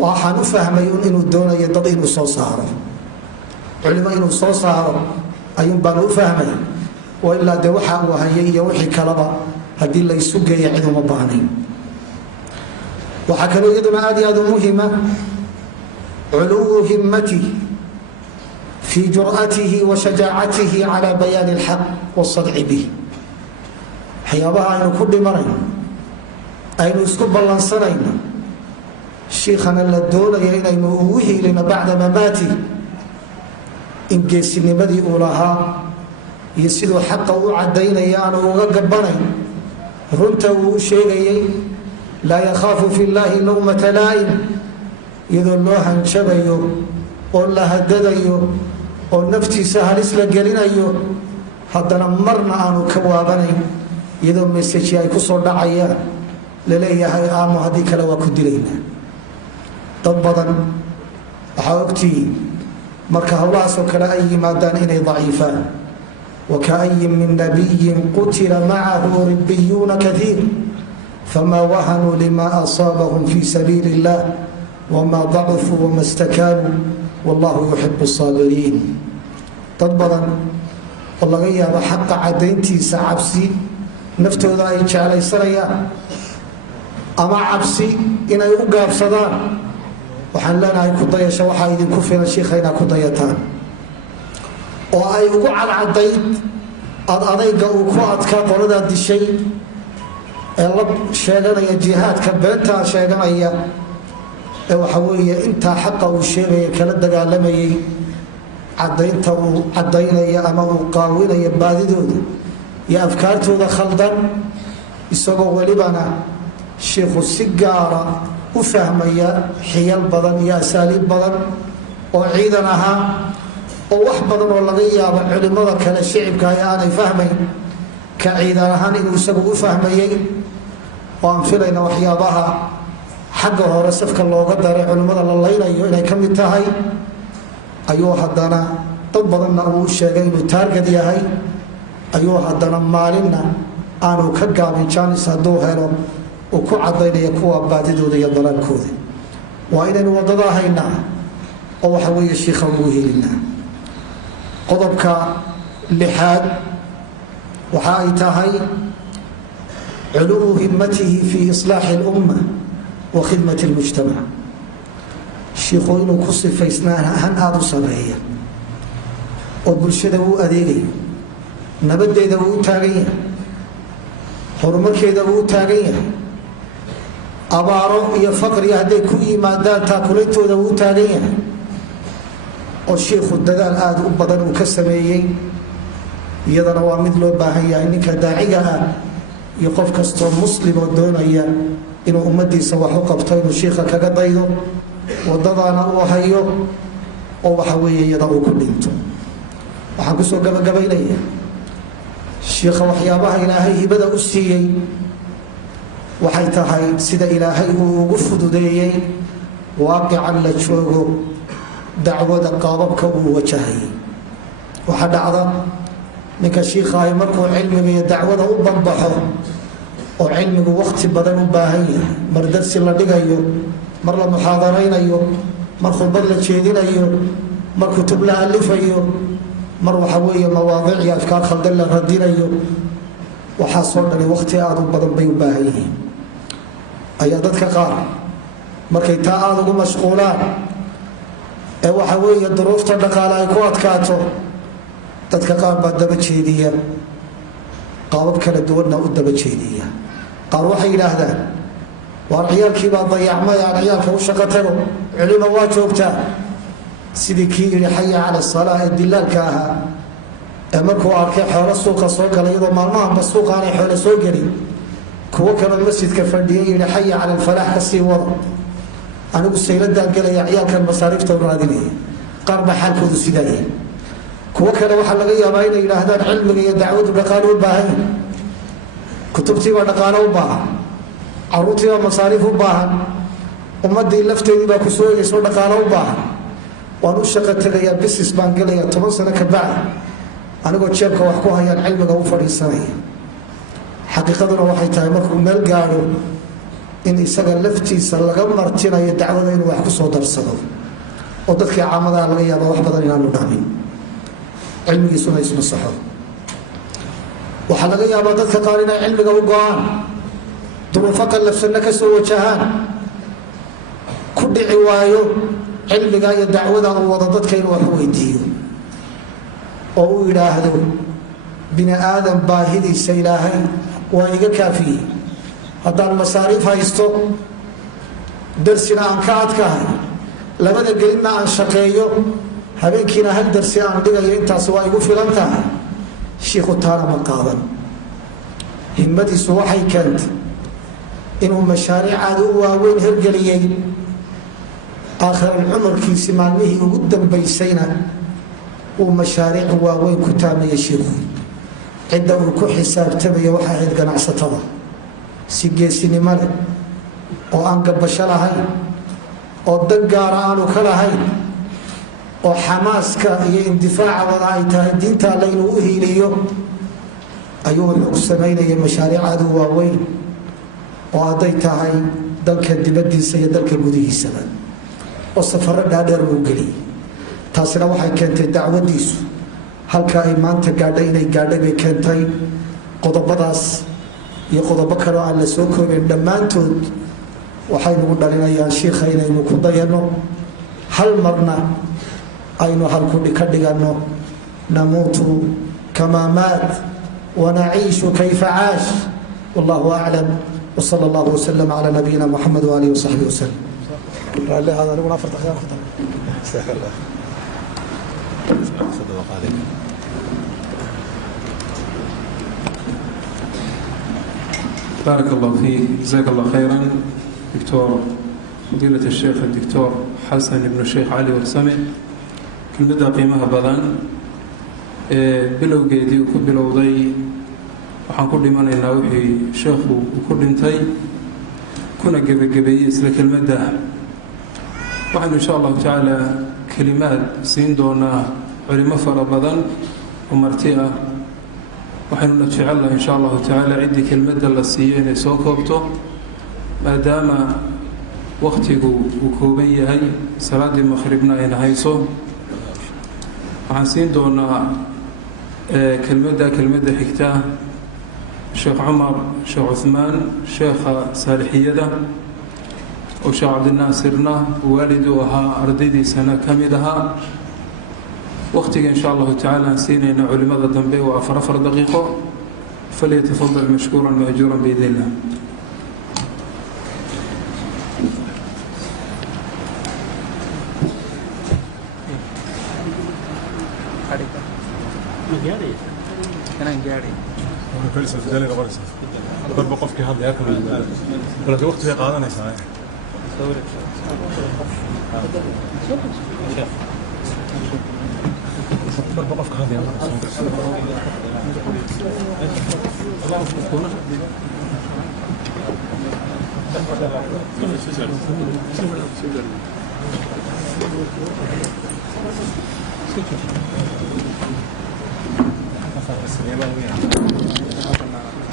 waxaan u fahmay inuu doonayo dad inuu soo saaro culimo inuu soo saaro ayuun baan u fahmay oo ilaa dee waxa uu hayay iyo wixii kaleba haddii la isu geeya cid uma baahnayn waxaa kaloo iyaduna aad iyo aad u muhima culuwu himmati fii jur'atihi wa shajaacatihi calaa bayaani alxaq waasadci bih waxyaabaha aynu ku dhimanayno aynu isku ballansanayno shiikhana la doonaya inaynu ugu hiilino bacda mamaati in geesinimadii uu lahaa iyo siduu xaqa u cadaynaya aanu uga gabbanayn runta uu u sheegayay laa yakhaafu fi llaahi lawmata laa'im iyadoo loo hanjabayo oo la hadadayo oo naftiisa halis la gelinayo haddana marna aanu ka waabanayn iyadoo meseji ay ku soo dhacayaan laleeyahay aamo haddii kale waa ku dilaynaa dad badan waxaa ogtihiin marka howlahaasoo kale ay yimaadaan inay daciifaan wakaayin min nabiyin qutila macahu ribiyuuna kaiir famaa wahanuu lima asaabahum fi sabiili illah wamaa dacufuu wama stakaanuu wallahu yuxibu saabiriin dad badan oo laga yaabo xaqa caddayntiisa cabsi naftooda ay jeclaysanayaan ama cabsi inay u gaabsadaan waxaan leenahay ku dayasho waxaa idinku filan shiikha inaad ku dayataan oo ay ugu cadcadayd adayga uu ku adkaa qoladaa dishay ee la sheeganaya jihaadka beentaa sheeganaya ee waxa weeye intaa xaqa uu sheegaya kala dagaalamayay cadaynta uu cadaynaya ama uu qaawinaya baadidooda iyo afkaartooda khaldan isagoo welibana sheikhu si gaara u fahmaya xiyal badan iyo asaaliib badan oo ciidan ahaa oo wax badan oo laga yaabo culimmada kale shicibka ay aanay fahmayn ka ciidan ahaan inuu isagu u fahmayay oo aan filayna waxyaabaha xagga hore safka looga daray culimmada la laynayo inay ka mid tahay ayuu haddana dad badanna uu sheegay inuu taargad yahay ayuu haddana maalinna aanu ka gaabin jaanis hadduu helo uu ku cadaynaya kuwa baadidooda iyo dalaalkooda waa inaynu wadada haynaa oo waxa weeye shiikha ugu helinaa qodobka 6 waxa ay tahay علو همته في إصلاح الأمة وخدمة المجتمع شيخو إنو كصف فيسناها هن آدو صبعية وبالشدة هو أديغي نبدأ إذا هو تاغية حرمك إذا هو تاغية أبارو إيا فقر يهدي كوي مادان تاكوليتو إذا هو تاغية والشيخ الدقال آدو بدن وكسميي يدنا ومثلو باهية إنك داعيها iyo qof kastoo muslim oo doonaya inuu ummadiisa wax u qabto inuu sheekha kaga daydo wadadana uu hayo oo waxa weeye iyada uu ku dhinto waxaan ku soo gabagabaynaya sheekha waxyaabaha ilaahay hibada u siiyay waxay tahay sida ilaahay uu ugu fududeeyay waaqican la joogo dacwada qaababka uu wajahay waxa dhacda ninka shiikha ay markuu cilmiga iyo dacwada u banbaxo oo cilmigu waqti badan u baahan yahay mar darsi la dhigayo mar la muxaadaraynayo mar khudbad la jeedinayo mar kutub la alifayo mar waxa weeye mawaadiic iyo afkaar khaldan la radinayo waxaa soo dhalay waqti aad u badan bay u baahan yihiin ayaa dadka qaar markay taa aad ugu mashquulaan ee waxa weeye duruufta dhaqaale ay ku adkaato dadka qaar baa daba jeediya qaabab kala duwanna u daba jeediya qaar waxay yidhaahdaan waar ciyaalkii baa dayacmay aan ciyaalka u shaqo tago culimo waa joogtaa sidii kii yidhi xaya cala salaa ee dilaalka ahaa ee markuu arkay xoolo suuqa soo gala iyadoo maalmahanba suuqa aanay xoolo soo gelin kuwo kaloo masjidka fadhiyay yidhi xaya cala alfalaax ka sii wada anigu sayladaan gelaya ciyaalkan masaariifta u raadinaya qaar baa xaalkoodu sidaaya kuwo kale waxaa laga yaabaa inay yidhaahdaan cilmiga iyo dacwadu dhaqaalo u baahan yahay kutubtiibaa dhaqaalo u baahan caruurtiibaa masaariif u baahan ummadii lafteedii baa ku soo egayso dhaqaalo u baahan waan u shaqo tegayaa business baan gelaya 10 sano ka bacdi anigoo jeebka wax ku hayaan cilmiga u fadhiisanaya xaqiiqaduna waxay tahay markuu meel gaadho in isaga laftiisa laga martinayo dacwada inuu wax ku soo darsado oo dadkii caamadaha laga yaaba wax badan inaanu dhaamin cilmigiisuna isma saxo waxaa laga yaabaa dadka qaar inay cilmiga u go-aan duruufo qallafsanna ka soo wajahaan ku dhici waayo cilmiga iyo dacwada uu wado dadka inuu wax weydiiyo oo uu yidhaahdo bini aadam baahidiisa ilaahay waa iga kaafiyey haddaan masaariif haysto darsina aan ka adkahay labada gelinna aan shaqeeyo habeenkiina hal darsi aan dhigayo intaas waa igu filan tahay shiikhu taana ma qaadan himmadiisu waxay keentay inuu mashaariic aad u waaweyn hirgeliyey aakhiran cumarkiisi maalmihii ugu dambaysayna uu mashaariic waaweyn ku taamayay shiikhu cidda uu ku xisaabtamaya waxay ahayd ganacsatada si geesinimo leh oo aan gabasho lahayn oo dan gaara aanu ka lahayn oo xamaaska iyo indifaaca wada ay tahay diinta alle inuu u hiiliyo ayuu wuxuu samaynayay mashaariic aad u waaweyn oo hadday tahay dalka dibaddiisa iyo dalka gudihiisaba oo safarro dhaadheer uu geliyay taasina waxay keentay dacwadiisu halka ay maanta gaadhay inay gaadhay bay keentay qodobadaas iyo qodobo kale oo aan la soo koobin dhammaantood waxay nagu dhalinayaan shiikha inaynu ku dayanno hal marna aynu halkudhi ka dhiganno namuutu kamaa maat wanaciishu kayfa caash wallahu aclam وصلى الله وسلم على نبينا محمد وآله وصحبه وسلم. هذا نقول بارك الله فيك، جزاك الله خيرا دكتور فضيلة الشيخ الدكتور حسن بن الشيخ علي ورسمي. كلمة قيمها بدن bilowgeedii uu ku bilowday waxaan ku dhimanaynaa wixii sheekhu uu ku dhintay kuna gebagabeeyey isla kelmadda. waxaanu insha allahu tacaala kelimaad siin doonaa culimo fara badan oo marti ah. waxaynuna jecelnaha insha allahu tacaala ciddii kelmadda la siiyo inay soo koobto maadaama wakhtigu uu kooban yahay, salaaddii maqhribna ayna hayso. waxaan siin doonaa kelmadda xigta sheekh cumar, sheekh cuثmaan, sheekha saalixiyada oo sheekh cabdinaasirna waalid uu ahaa, ardaydiisana ka mid ahaa. wakhtiga insha allahu tacaala aan siinayna culimada dambe waa 4 daqiiqo. falyatafadal mashkuuran maajuuran biidn illah. ضرب قفك هذا ياكل ولا وقت في قادنا يسمع ضرب قفك هذا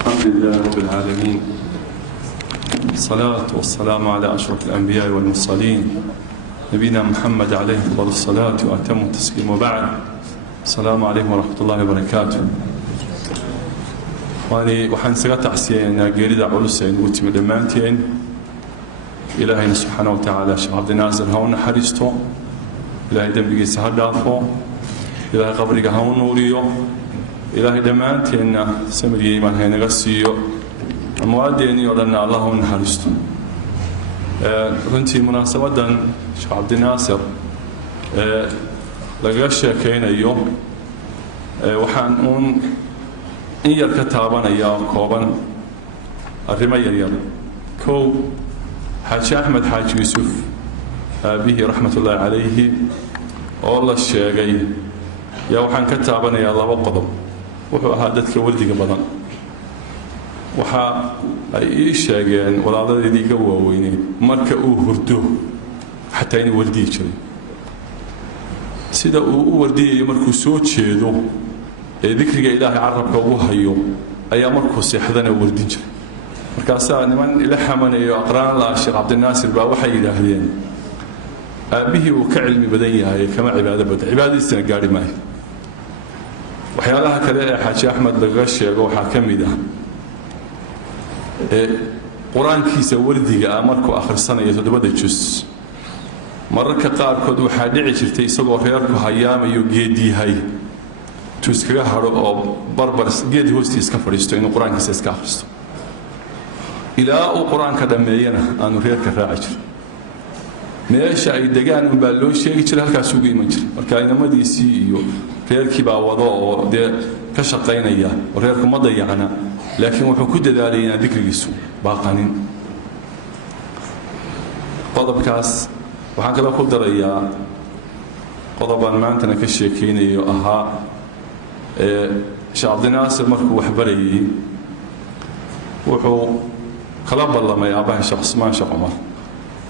الحمد لله رب العالمين، الصلاة والسلام على أشرف الأنبياء والمرسلين نبينا محمد عليه أفضل الصلاة وأتم التسليم. وبعد، السلام عليكم ورحمة الله وبركاته. waxaan isaga tacsiyeynaa geerida culus ee nagu timi dhammaanteen. ilaahayna subxaana wa tacaala sheekh cabdinaasir ha u naxariisto, ilaahay dembigiisa ha dhaafo, ilaahay qabriga ha u nuuriyo, ilaahay dhammaanteenna samir iyo iimaan haynaga siiyo, amwaadeennii oo dhanna allah u naxariisto. runtii munaasabadan sheekh cabdinaasir lagaga sheekaynayo waxaan uun in yar ka taabanaya kooban arrimo yaryar. kow, xaaji axmed xaaji yuusuf aabihii raxmatullaahi calayhi oo la sheegay yaa waxaan ka taabanayaa 2 qodob. wuxuu ahaa dadka wardiga badan. waxa ay ii sheegeen walaaladeedii iga waaweyneed marka uu hurdo xataa inuu wardiyi jiray. sida uu u wardiyayo markuu soo jeedo ee dikriga ilaahay carabka ugu hayo ayaa markuu seexdana wardin jiray. markaasaa niman ila xamanayo aqraan la sheekh cabdinaasir baa waxay yidhaahdeen aabbihii uu ka cilmi badan yahay kama cibaado badan, cibaadadiisana gaari maayo. waxyaalaha kale ee xaaji axmed lagaga sheego waxaa ka mid ah qur-aankiisa wardiga ah markuu akhrisanayo 7 juz. mararka qaarkood waxaa dhici jirtay isagoo reerku hayaamayo geedyahay tuu iskaga hadho oo barbar geed hoostiis ka fadhiisto inuu qur-aankiisa iska akhristo ilaa uu qur-aanka dhammeeyana aanu reerka raaci jirin. meesha ay degaan unbaa loo sheegi jiray, halkaas ugu iman jiray. marka inamadiisii iyo reerkii baa wado oo dee ka shaqaynaya oo reerku ma dayacna, laakiin wuxuu ku dadaalay inaan dikrigiisu baaqanin. qodobkaas waxaan kale ku darayaa qodobaan maantana ka sheekaynayo ahaa sheekh cabdinaasir markuu waxbarayay wuxuu kala ballamay aabbaha sheekh cusmaan sheekh cumar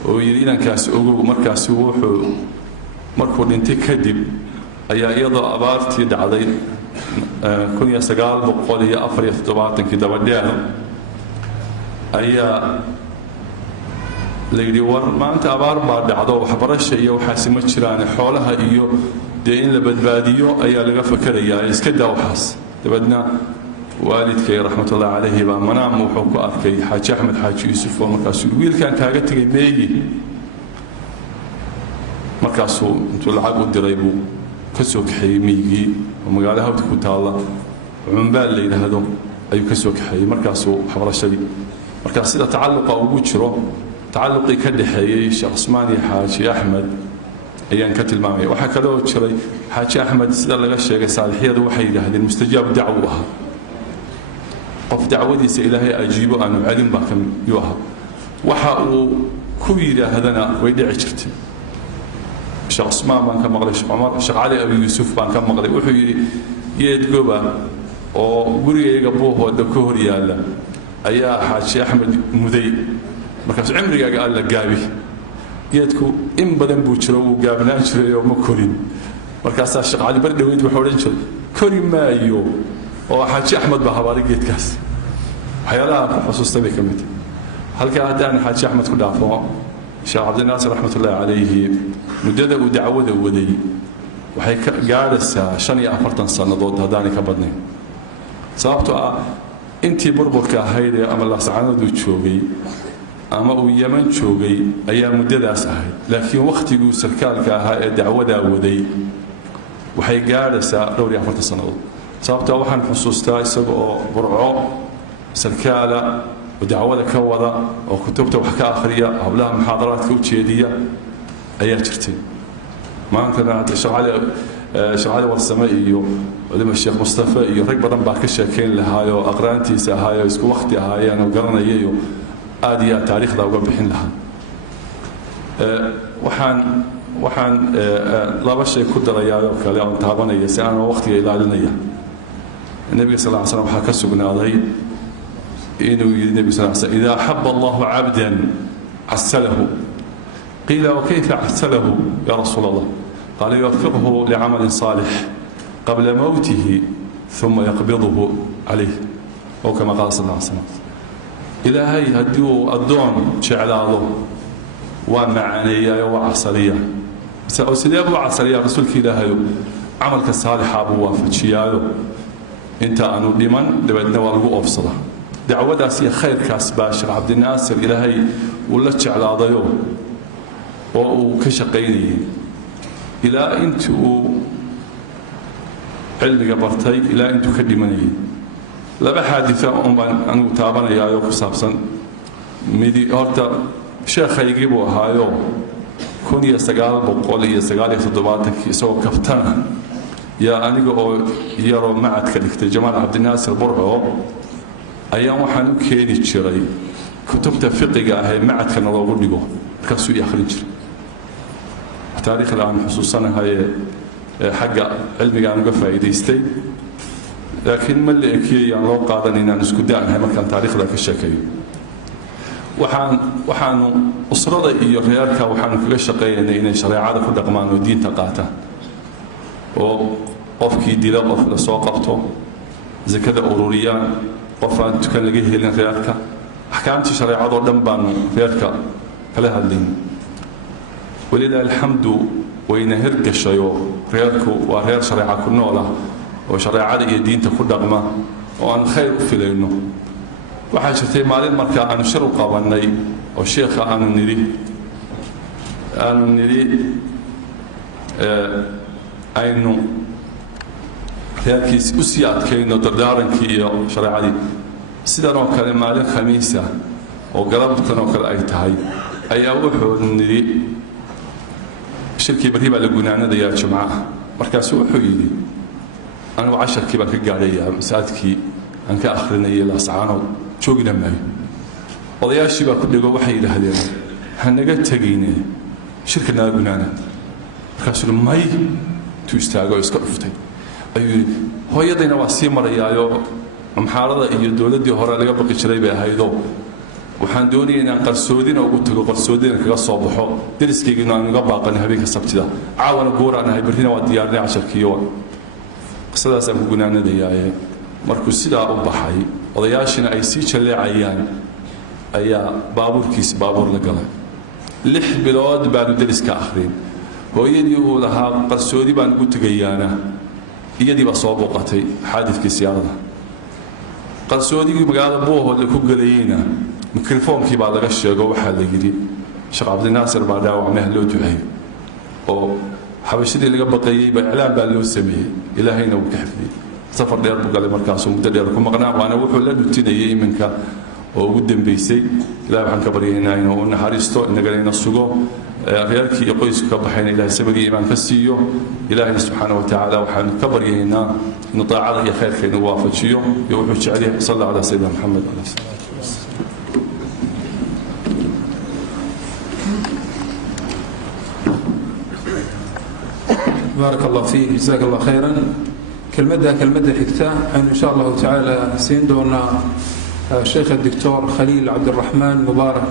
oo yidhi inankaas ogow. markaasi markuu dhintay kadib ayaa iyadoo abaartii dhacday 1974 dabadheer ayaa la yidhi war maanta abaar baa dhacdo waxbarasha iyo waxaasi ma jiraan, xoolaha iyo dee in la badbaadiyo ayaa laga fakerayaa, iska daa waxaas. dabeedna waalidkay raxmatullahi calayhi baa manaam wuxuu ku arkay xaaji axmed xaaji yuusuf oo markaasuu wiilkaan kaaga tegay meegi. markaasuu intuu lacag u diray buu ka soo kaxeeyey miyigii oo magaalo hawdka ku taalla cumbaal la yidhaahdo ayuu ka soo kaxeeyey. markaasuu waxbarashadii markaas sida tacalluqa ugu jiro tacalluqii ka dhaxeeyey sheekh cusmaan iyo xaaji axmed ayaan ka tilmaamaya. waxaa kaloo jiray xaaji axmed sida laga sheegay saalixiyadu waxay yidhaahdeen mustajaab dacwu ahaa qof dacwadiisa ilaahay ajiibo aanu celin baa kamid ahaa waxa uu ku yidhaahdana way dhici jirtay sheekh cusmaan baan ka maqlay sheekh cumar sheekh cali abi yuusuf baan ka maqlay wuxuu yidhi geed goba oo gurigayga buuhooda ka hor yaalla ayaa xaaji axmed muday markaas cimrigaaga alla gaabi geedku in badan buu jiro wuu gaabnaan jiray oo ma korin markaasaa sheekh cali bar dhaweyd wuxuu odhan jiray kori maayo oo xaaji axmed baa habaaray geedkaas waxyaalaha ku xusuustay bay ka mid halkaa haddaan xaaji axmed ku dhaafo sheekh cabdinaasir raxmatullaahi calayhi muddada uu dacwada waday waxay ka gaadhaysaa 45 sannadood haddaanay ka badnayn sababtoo ah intii burburka ahayd ee ama laascaanood uu joogay ama uu yaman joogay ayaa muddadaas ahayd laakiin wakhtiguu sarkaalka ahaa ee dacwadaa waday waxay gaadhaysaa 40 sannadood sababtoo waxaan xusuustaa isaga oo burco sarkaala oo dacwada ka wada oo kutubta wax ka akhriya hablaha muxaadaraadka u jeediya ayaa jirtay maantana shacali warsame iyo culimo sheekh mustafa iyo rag badan baa ka sheekayn lahaayoo aqraantiisa ahaayoo isku wakhti ahaayeen oo garanayayo aad iyo aad taariikhda uga bixin lahaa waxaan laba shay ku darayaayoo kale oon taabanaya si aanoo wakhtiga ilaalinaya النبي صلى الله عليه وسلم حكى سجناضي إنه النبي صلى الله عليه وسلم إذا أحب الله عبدا عسله قيل وكيف عسله يا رسول الله قال يوفقه لعمل صالح قبل موته ثم يقبضه عليه أو كما قال صلى الله عليه وسلم إلى هاي هديو الدون شعلاله ومعنية وعسلية سيدي أبو عسلية رسولك إلى هاي عملك الصالح أبو وافجياله انت انو ديمان دبدنا waa lagu oofsada dacwadaas iyo khayrkaas baa sheekh cabdi naasir ilaahay uu la jeclaadayo oo uu ka shaqeynayay ilaa intuu cilmiga bartay ilaa intuu ka dhimanayay laba xaadisa oo baan anu taabanayaayo ku saabsan midi horta sheekhaygii buu ahaayo 1979 isagoo kaftana yaa aniga oo yaroo macadka dhigtay jamaal cabdinaasir burco ayaan waxaan u keeni jiray kutubta fiqiga ah ee macadkana loogu dhigo markaasuu i akhrin jiray taariikhda aan xusuusanahay xagga cilmiga aan uga faa'iidaystay laakiin ma la ekiyayaan loo qaadan inaan isku daanahay markaan taariikhda ka sheekeeyo waxaanu usrada iyo reerka waxaanu kaga shaqeeynay inay shareecada ku dhaqmaan oo diinta qaataan oo qofkii dila qof la soo qabto zakada ururiyaan qof aan tukan laga helin reerka axkaamtii shareecadoo dhan baanu reerka kala hadlayn walilaahi alxamdu wayna hirgashayoo reerku waa reer shareeca ku nool ah oo shareecada iyo diinta ku dhaqma oo aan khayr u filayno waxaa jirtay maalin markaa aanu shir u qabannay oo sheekha aanu nidhi aynu reerkiisi u sii adkayno dardaarankii iyo shareecadii sidan oo kale maalin khamiisa oo galabtan oo kale ay tahay ayaa wuxuu nidhi shirkii barri baa la gunaanadayaa jimcaha markaasu wuxuu yidhi anigu casharkii baan ka gaadhayaa masaajidkii aan ka akhrinayay laascaanood joogina maayo odayaashii baa ku dhego waxay yidhaahdeen ha naga tegayne shirka naga gunaanad markaasuu may tu istaago iska dhuftay ayuu yidhi hooyadayna waa sii marayaayo amxaarada iyo dowladdii hore laga baqi jiray bay ahaydoo waxaan doonaya inaan qarsoodina ugu tago qarsoodina kaga soo baxo dariskaygiina aan uga baaqanay habeenka sabtida caawana gooraan ahay barrina waa diyaarinay casharkiiyo qisadaasaan ku gunaanadayaaye markuu sidaa u baxay odayaashina ay sii jalleecayaan ayaa baabuurkiisi baabuur la galay 6 bilood baanu dariska akhrin hooyadii uu lahaa qarsoodi baan ugu tegayaana iyadii baa soo booqatay xaadidkii siyaarada qarsoodigii magaalada buuhood ku galayeyna mikrofoonkii baa laga sheego waxaa la yidhi sheekh cabdinaasir baa dhaawacmay loo duceeyo oo xabashadii laga baqayey baa iclaan baa loo sameeyey ilaahayna wuu ka xifdiyey safar dheer buu galay markaasuu muddo dheer ku maqnaa waana wuxuu la dhutinayay iminka oo ugu dambeysay ilaah waxaan ka baryaynaa inuu u naxariisto inagana ina sugo reerkii iyo qoysku ka baxayna ilaahay sabagii iimaan ka siiyo ilaahay subxaanahu wa tacaala waxaan ka baryaynaa inuu daacada iyo khayrka inuu waafajiyo iyo wuxuu jecel yahay salla calaa sayidina maxamed بارك الله فيك جزاك الله خيرا كلمة حكتا إن شاء الله تعالى سيندونا الشيخ الدكتور خليل عبد الرحمن مبارك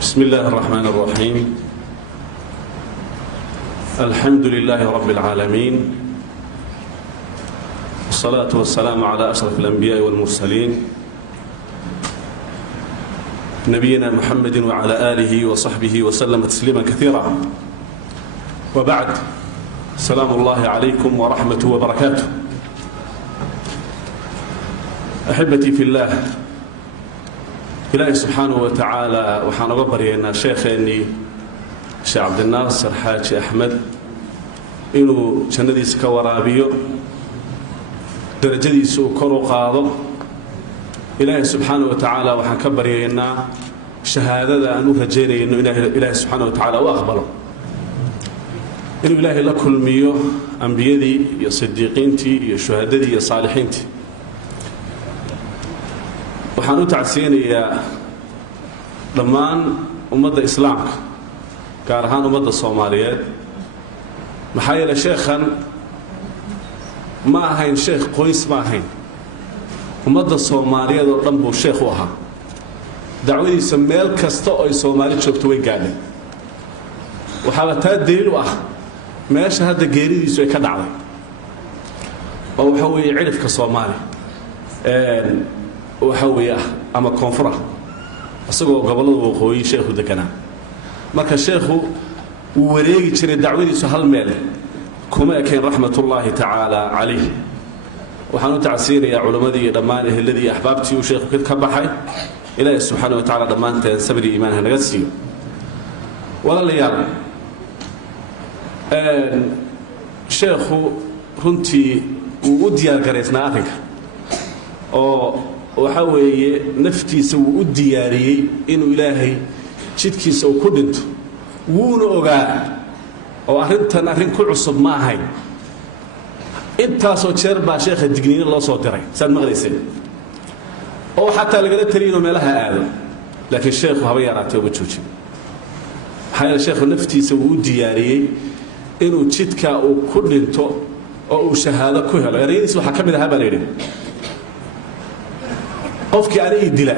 بسم الله الرحمن الرحيم الحمد لله رب العالمين والصلاة والسلام على أشرف الأنبياء والمرسلين نبينا محمد وعلى آله وصحبه وسلم تسليما كثيرا وبعد سلام الله عليكم ورحمته وبركاته أحبتي في الله إلهي سبحانه وتعالى وحنا قبرينا شيخني شيخ عبد الناصر حاج أحمد إنه جندي سكورابيو درجتي سو كرو قاضو إلهي سبحانه وتعالى وحنا قبرينا شهادة أنه رجينا إنه إلهي سبحانه وتعالى وأقبله إنه إلهي لكل ميو أنبيادي يا صديقينتي يا شهادتي يا صالحينتي waxaan u tacsiinayaa dhammaan ummadda islaamka gaar ahaan ummadda Soomaaliyeed maxaa yeelay sheekhan ma ahayn sheekh qoys ma ahayn ummadda Soomaaliyeed oo dhan buu sheekh u ahaa dacwadiisa meel kasta oo ay Soomaali joogto way gaadhay waxaa taa daliil u ah meesha hadda geeridiisu ay ka dhacday oo waxa weeye cirifka Soomaali وحوية أما كونفرة أصدقوا قبله وقوي شيخ دكنا مركز شيخ وريجي تري دعوتي سهل مال كما كان رحمة الله تعالى عليه وحنو تعسير يا علماء دمانه الذي أحببتي وشيخ كذا كبحي إلى سبحانه وتعالى دمان تنسبري إيمانها نجسيه ولا ليال شيخ رنتي وديار قريتنا أثنك أو waxa weeye naftiisa uu u diyaariyay inuu ilaahay jidkiisa uu ku dhinto wuuna ogaa oo arrintan arrin ku cusub ma ahayn intaasoo jeer baa sheekha digniin loo soo diray san maqlaysay oo xataa laga taliyo meelaha aado laakiin sheekhu haba yaraatay oo joojin hay'ad sheekhu naftiisa uu u diyaariyay inuu jidka uu ku dhinto oo uu shahaado ku helo eraydiisa waxa kamid ah baa leeyahay qofkii aan ii dila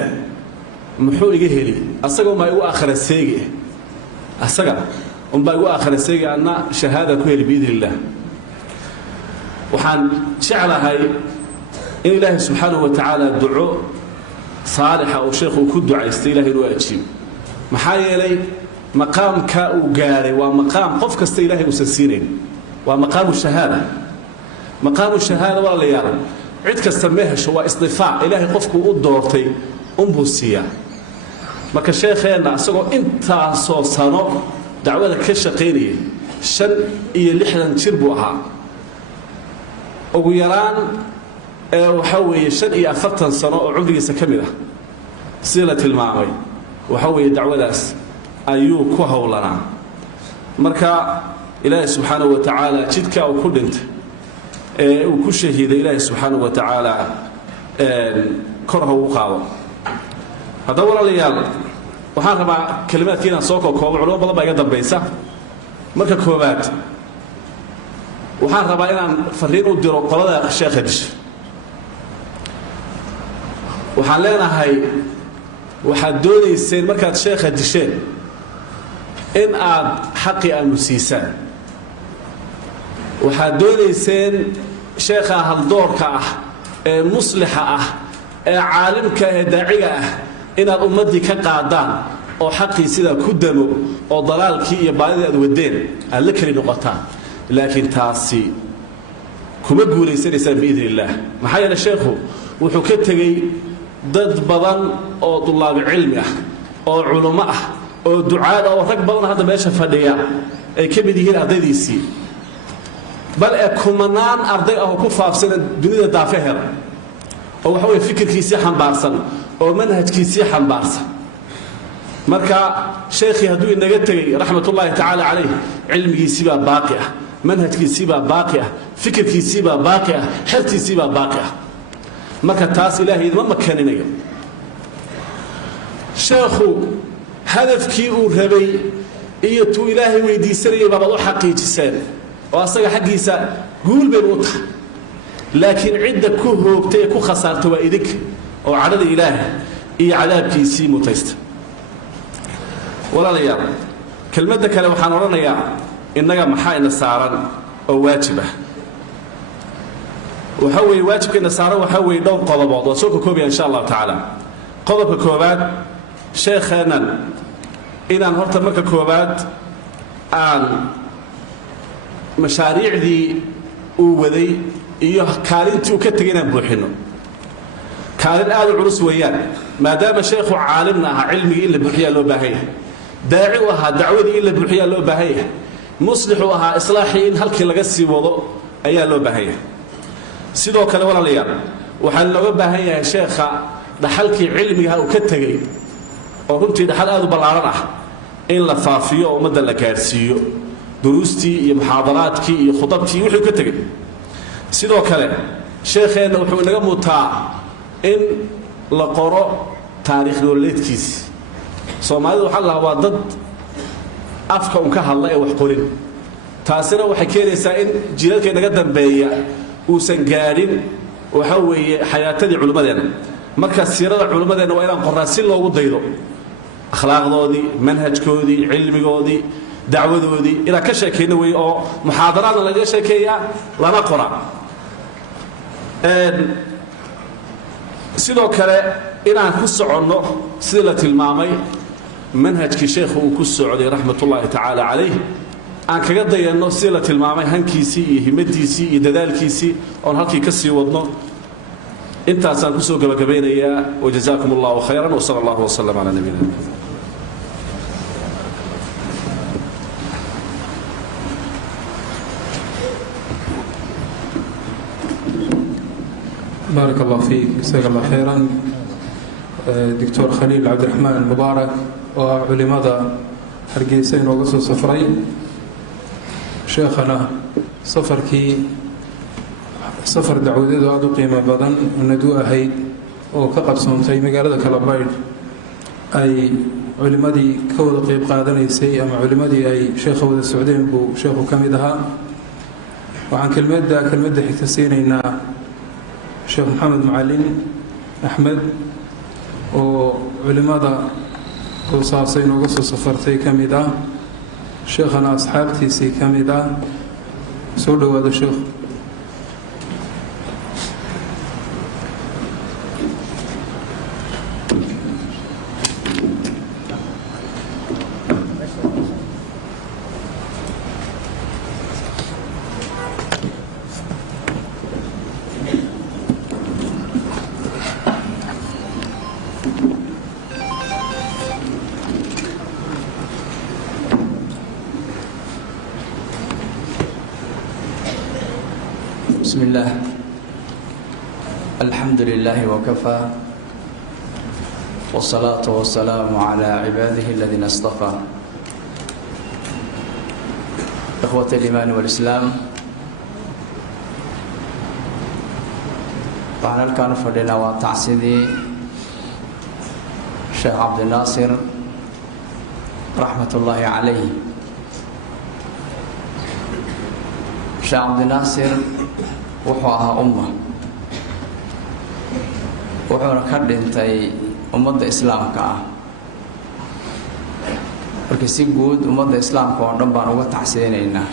muxuu iga heli asaga ma igu aakhira seegi asaga ba igu aakhira seegi ana shahaada ku heli biidillah waxaan jeclahay in ilaahay subhanahu wa ta'ala duco saalixa oo sheekhu ku ducaystay ilaahay inuu ajiib maxaa yeelay maqaamka uu gaaray waa maqaam qof kasta ilaahay uu sansiinay waa maqaamu shahaada wala la yaaro cid kasta meesha waa isdifaa ilaahay qofku u doortay umbusiya marka sheekheena asagoo intaasoo sano dacwada ka shaqeynayay 65 jir buu ahaa ugu yaraan waxa weeye 45 sano oo cumrigiisa kamid ah sida tilmaamay waxa weeye dacwadaas ayuu ku hawlanaa marka ilaahay subhanahu wa ta'ala jidka uu ku dhintay uu ku shahiiday ilaahay subhanahu wa ta'ala korha uu qaado hada walaalayaal waxaan rabaa kalimaadkiina soo koobo culimo badan baa iga dambaysa marka koobaad waxaan rabaa inaan fariin u diro qolada sheekha dish waxaan leenahay waxaad doonayseen markaad sheekha disheen in aad xaqi aamusiisaan waxaad doonayseen sheekha haldoorka ah ee muslixa ah ee caalimka ee daaciga ah inaad ummadii ka qaadaan oo xaqii sidaa ku damo oo dalaalkii iyo baadidii aad wadeen aad la keli noqotaan laakiin taasi kuma guulaysanaysaan biidni illaah maxaa yeele sheekhu wuxuu ka tegey dad badan oo dulaabi cilmi ah oo culummo ah oo ducaad oo rag badan hadda meesha fadhiya ay ka mid yihiin ardaydiisii bal ee kumanaan arday ah oo ku faafsan dunida daafeheeda oo waxa weeye fikirkiisii xambaarsan oo manhajkiisii xambaarsan marka sheekhi hadduu inaga tegey raxmatullaahi tacaala calayh cilmigiisii baa baaqi ah manhajkiisii baa baaqi ah fikirkiisii baa baaqi ah xertiisii baa baaqi ah marka taas ilaahay idima makaninayo sheekhu hadafkii uu rabay iyo tuu ilaahay weydiisanayay baabaad u xaqiijiseen oo asaga xaggiisa guul baynu u tahay laakiin cidda ku hoogtay ee ku khasaarta waa idinka oo cadhada ilaahay iyo cadaabkiisii mutaysta walaalayaal kelmadda kale waxaan odhanayaa innaga maxaa ina saaran oo waajib ah waxa weeye waajibka ina saaran waxaa weeye dhowr qodobood waa soo ka koobaya insha allahu tacaala qodobka koowaad sheekheennan inaan horta marka koowaad aan mashaariicdii uu waday iyo kaalintii uu ka tegay inaan buuxinno kaalin aad u culus weeyaan maadaama sheekhu caalimna ahaa cilmigii in la buuxiyaa loo baahan yahay daaci u ahaa dacwadii in la buuxiyaa loo baahan yahay muslixu ahaa islaaxii in halkii laga sii wado ayaa loo baahan yahay sidoo kale walaalayaal waxaa looga baahan yahay sheekha dhaxalkii cilmigaha uu ka tegey oo runtii dhaxal aad u ballaaran ah in la faafiyo oo ummadda la gaadhsiiyo duruustii iyo muxaadaraadkii iyo khudabtii wuxuu ka tegey sidoo kale sheekheenna wuxuu inaga mutaa in la qoro taariikh nololeedkiisi soomaalida waxaa la lahaa waa dad afka un ka hadla ee wax qorin taasina waxay keenaysaa in jiilalka inaga dambeeya uusan gaadhin waxa weeye xayaatadii culimmadeenna marka siirada culimmadeenna waa inaan qorraa si loogu daydo akhlaaqdoodii manhajkoodii cilmigoodii dacwadoodii inaan ka sheekayno wey oo muxaadaraadna laga sheekeeyaa lana qora sidoo kale inaan ku soconno sidii la tilmaamay manhajkii sheekhu uu ku socday raxmatullaahi tacaala calayh aan kaga dayanno sidii la tilmaamay hankiisii iyo himadiisii iyo dadaalkiisii oon halkii ka sii wadno intaasaan kusoo gabagabaynayaa wajazaakum allahu khayran wsala allahu wasalam calaa nabiyina muxamed بارك الله فيك جزاك الله خيرا دكتور خليل عبد الرحمن مبارك وعلماء حرقيسين وقصو سفري شيخنا سفر دعوده وادو قيمة بدن وندو أهيد وكقب سنتي مقالة كالبايد أي علماء كود قيب قادني سي أما علماء أي شيخ ود السعودين بو شيخ كمدها وعن كلمة حكتسين إن شيخ محمد معلم أحمد وعلماء قصاصين وقصص سفرتي كمدا شيخنا أصحابتي سي كمدا سولو هذا الشيخ بسم الله الحمد لله وكفى والصلاة والسلام على عباده الذين اصطفى إخوة الإيمان والإسلام waxaan halkaan u fadhinaa waa tacsidii sheekh cabdinaasir raxmatullaahi calayh sheekh cabdinaasir wuxuu ahaa umma wuxuuna ka dhintay ummadda islaamka ah marka si guud ummadda islaamka oo dhan baan uga tacsiyeynaynaa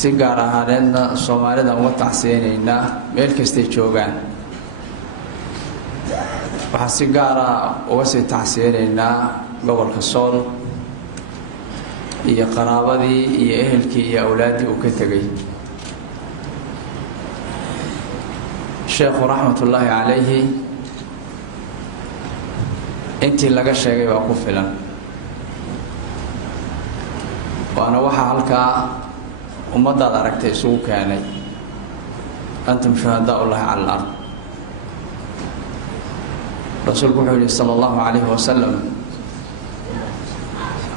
si gaar ahaaneedna soomaalida uga tacsiyeynaynaa meel kastay joogaan waxaan si gaara uga sii tacsiyeynaynaa gobolka Sool iyo qaraabadii iyo ehelkii iyo awlaaddii uu ka tegay sheekhu raxmatullaahi calayhi intii laga sheegay waa ku filan waana waxa halkaa ummadaad aragtay isugu keenay antum shuhadaa'ullaahi cala al-ard rasuulku wuxuu yidhi sala allahu calayhi wasalam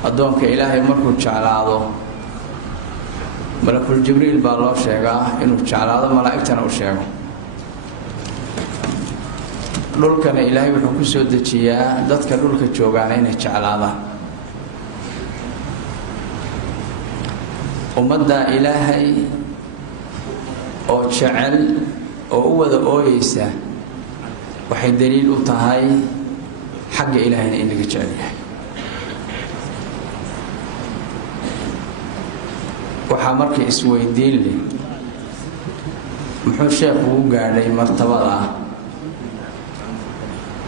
addoonka ilaahay markuu jeclaado malakul jibriil baa loo sheegaa inuu jeclaado malaa'igtana u sheego dhulkana ilaahay wuxuu ku soo dejiyaa dadka dhulka joogaana inay jeclaadaan ummadda ilaahay oo jecel oo u wada ooyeysa waxay daliil u tahay xagga ilaahayna in laga jecel yahay waxaa markii isweydiin leh muxuu sheekhu u gaadhay martabada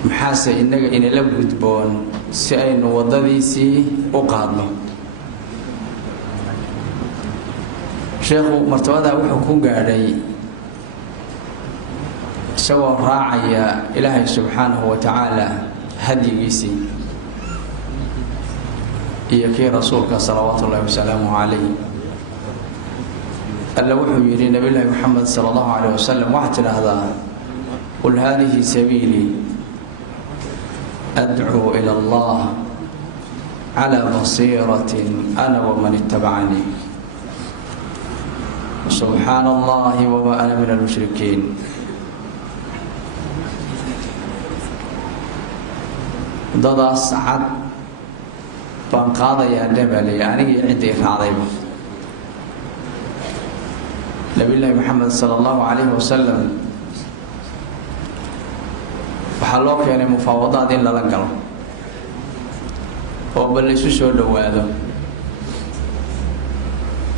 maxaase innaga inala gudboon si aynu waddadiisii u qaadno sheekhu martabadaa wuxuu ku gaadhay isagoo raacaya ilaahay subxaanahu wa tacaala hadyigiisii iyo kii rasuulka salawaatu ullaahi wasalaamuhu calayh alla wuxuu yidhi nabiyullaahi moxamed sala allahu calayh wasalam waxaad tidhaahdaa qul haadihi sabiilii adcuu ila allah calaa basiiratin ana waman ittabacanii subxaana allahi wamaa ana min almushrikiin dadaas cad baan qaadayaa dhabalay anigii ciddii raacdayba nabiyullaahi moxamed sala allahu calayhi wasalam waxaa loo keenay mufaawadaad in lala galo oo bal laysu soo dhowaado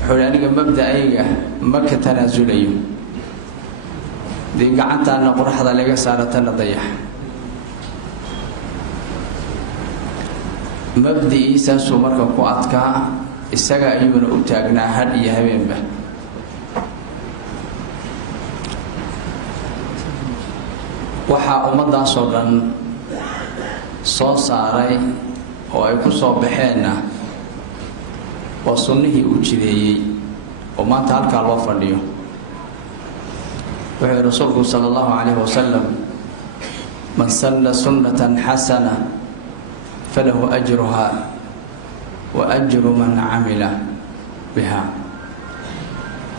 wuxuu hi aniga mabda'ayga ma ka tanaasulayo dii gacantaana qoraxda laga saaratana dayax mabdi'iisaasuu marka ku adkaa isaga ayuuna u taagnaa hadh iyo habeenba waxaa ummaddaasoo dhan soo saaray oo ay ku soo baxeenna waa sunnihii uu jideeyey oo maanta halkaa loo fadhiyo wuxuu rasuulku sala allahu calayhi wasalam man sanna sunnatan xasana falahu ajruha wa ajru man camila biha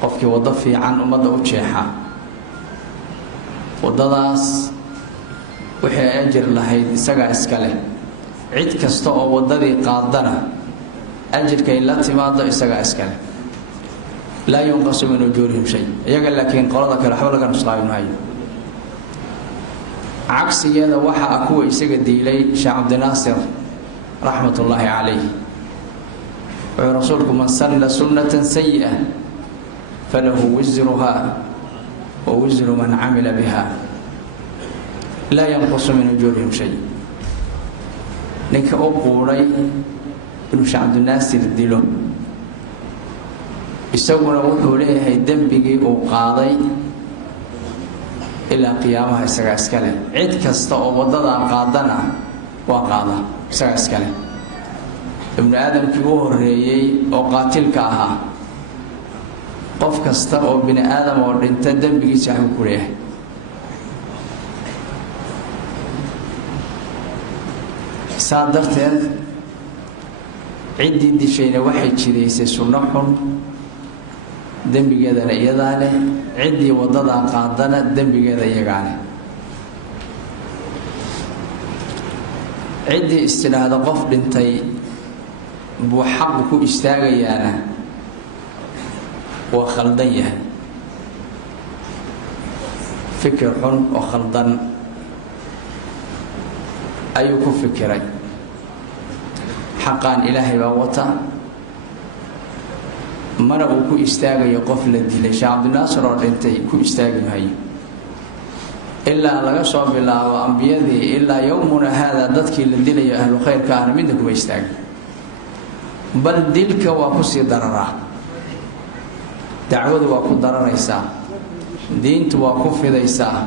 qofkii waddo fiican ummadda u jeexa waddadaas wixii ay ajir lahayd isagaa iska leh cid kasta oo waddadii qaadana ajirkay la timaado isagaa iska leh laa yunqasu min ujuurihim shay iyaga laakiin qolada kale waxba laga nusqaabi maayo cagsigeeda waxaa ah kuwa isaga diilay sheekh cabdinaasir raxmatullaahi calayh wuxuu rasuulku man sanna sunnatan sayi'a falahu wisruha wa wisru man camila biha laa yanqusu min ujuurihim shay ninka u quudhay inuu sheekh cabdinaasir dilo isaguna wuxuu leeyahay dembigii uu qaaday ilaa qiyaamaha isagaa iska leh cid kasta oo waddadaa qaadana waa qaada isagaa iska leh ibnu aadamkii u horreeyey oo qaatilka ahaa qof kasta oo bini aadam oo dhinta dembigiisa waxbuu ku leeyahay saa darteed ciddii dishayna waxay jidaysay sunno xun dembigeedana iyadaa leh ciddii waddadaa qaadana dembigeeda iyagaa leh ciddii istidhaahda qof dhintay buu xaqu ku istaagayaana waa khaldan yahay fikir xun oo khaldan ayuu ku fikiray xaqaan ilaahay baa wata mana uu ku istaagayo qof la dilay sheekh cabdinaasir oo dhintay ku istaagi maayo ilaa laga soo bilaabo ambiyadii ilaa yowmuna haada dadkii la dilayo ahlu khayrka ahna midna kuma istaagin bal dilka waa ku sii dararaa dacwadu waa ku dararaysaa diintu waa ku fidaysaa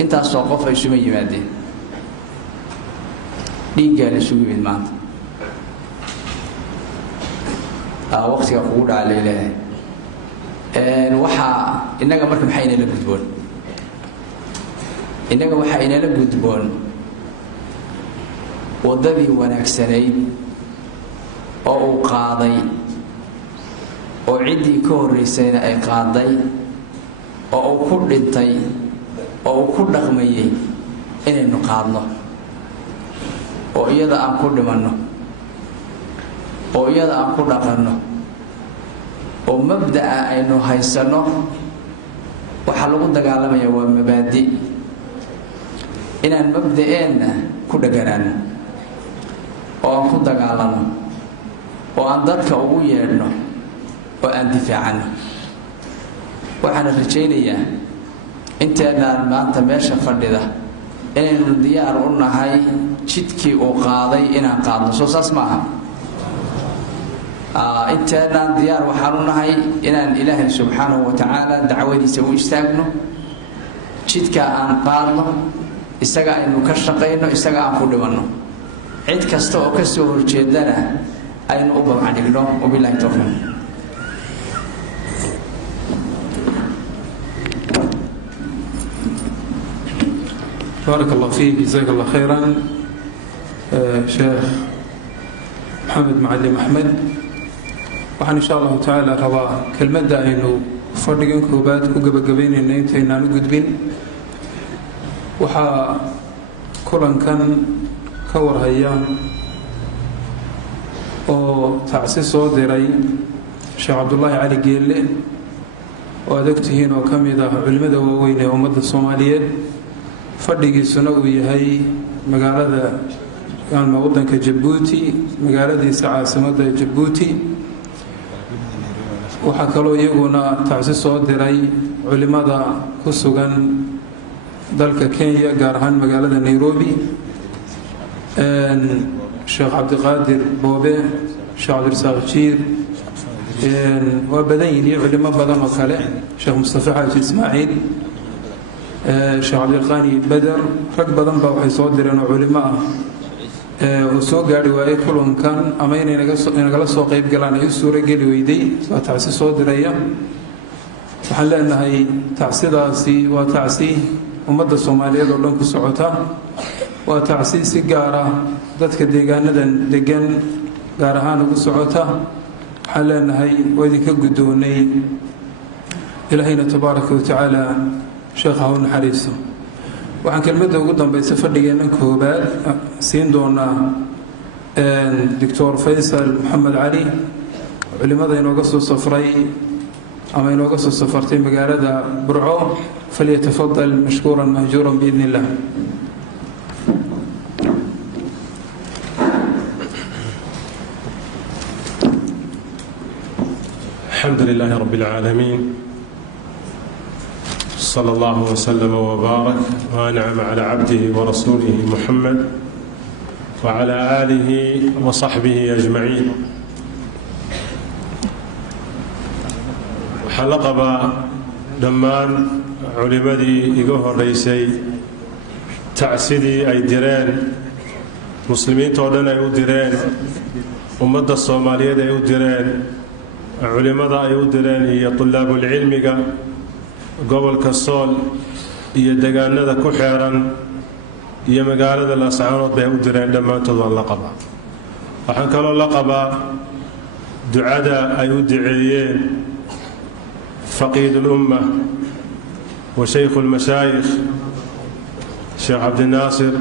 intaasoo qof ay isuma yimaadeen dhiiggaa la isugu yimid maanta waqtiga kugu dhaca leeleehay waxaa innaga marka maxaa inala gudboon innaga waxaa inala gudboon waddadii wanaagsanayd oo uu qaaday oo ciddii ka horraysayna ay qaaday oo uu ku dhintay oo uu ku dhaqmayay inaynu qaadno oo iyada aan ku dhimanno oo iyada aan ku dhaqanno oo mabda'a aynu haysanno waxaa lagu dagaalamaya waa mabaadi inaan mabda'eenna ku dhaganaanno oo aan ku dagaalanno oo aan dadka ugu yeedhno oo aan difaacanno waxaana rajaynayaa inteennaan maanta meesha fadhida inaynu diyaar u nahay jidkii uu qaaday inaan qaadno soo saas maaha inteennaan diyaar waxaan u nahay inaan ilaahay subxaanahu wa tacaala dacwadiisa u istaagno jidkaa aan qaadno isaga aynu ka shaqayno isaga aan ku dhimanno cid kasta oo ka soo horjeedana aynu u babcadhigno wabilaahi tawfiiq بارك الله فيك جزاك الله خيرا شيخ محمد معلم أحمد waxaan insha allahu tacaala rabaa kelmadda aynu fadhigan koobaad ku gabagabaynayna intaynaan u gudbin waxaa kulankan ka warhaya oo tacsi soo diray sheekh cabdullaahi cali geelle oo aad ogtihiin oo ka mid ah culimmada waaweyn ee ummadda soomaaliyeed fadhigiisuna uu yahay magaalada ama waddanka jabuuti magaaladiisa caasimadda jabuuti waxaa kaloo iyaguna tacsi soo diray culimmada ku sugan dalka kenya gaar ahaan magaalada nairobi sheekh cabdiqaadir boobe sheekh cabdirasaaq jiir waa badan yihin iyo culimo badan oo kale sheekh mustafa xaaji ismaaciil sheekh cabdiqaani beder rag badan baa waxay soo direen oo culimo ah uu soo gaari waayey kulankan ama inay nagala soo qayb galaan ay u suuro geli weyday waa tacsi soo diraya waxaan leenahay tacsidaasi waa tacsi ummadda soomaaliyeed oo dhan ku socota waa tacsi si gaar ah dadka deegaanadan degan gaar ahaan ugu socota waxaan leenahay waa idinka guddoonay ilaahayna tabaaraka wa tacaala sheekha ha u naxariisto waxaan kelmadda ugu dambaysa fadhigeennan koobaad siin doonaa doctor faysal maxamed cali culimmada inooga soo safray ama inooga soo safartay magaalada burco falyatafadal mashkuuran mahjuuran biidn illah الحمد لله رب العالمين صلى الله وسلم وبارك وأنعم على عبده ورسوله محمد وعلى آله وصحبه أجمعين حلقب دمان علمدي إيقوه الرئيسي تعسيدي أي ديرين مسلمين تولنا أي ديرين أمد الصومالية أي ديرين علماء أي ديرين هي طلاب العلم gobolka sool iyo deegaanada ku xeeran iyo magaalada laascaanood bay u direen dhammaantood waan la qabaa waxaan kaloo la qabaa ducada ay u duceeyeen faqiid ulumma wa shaykhu lmashaayikh sheekh cabdinaasir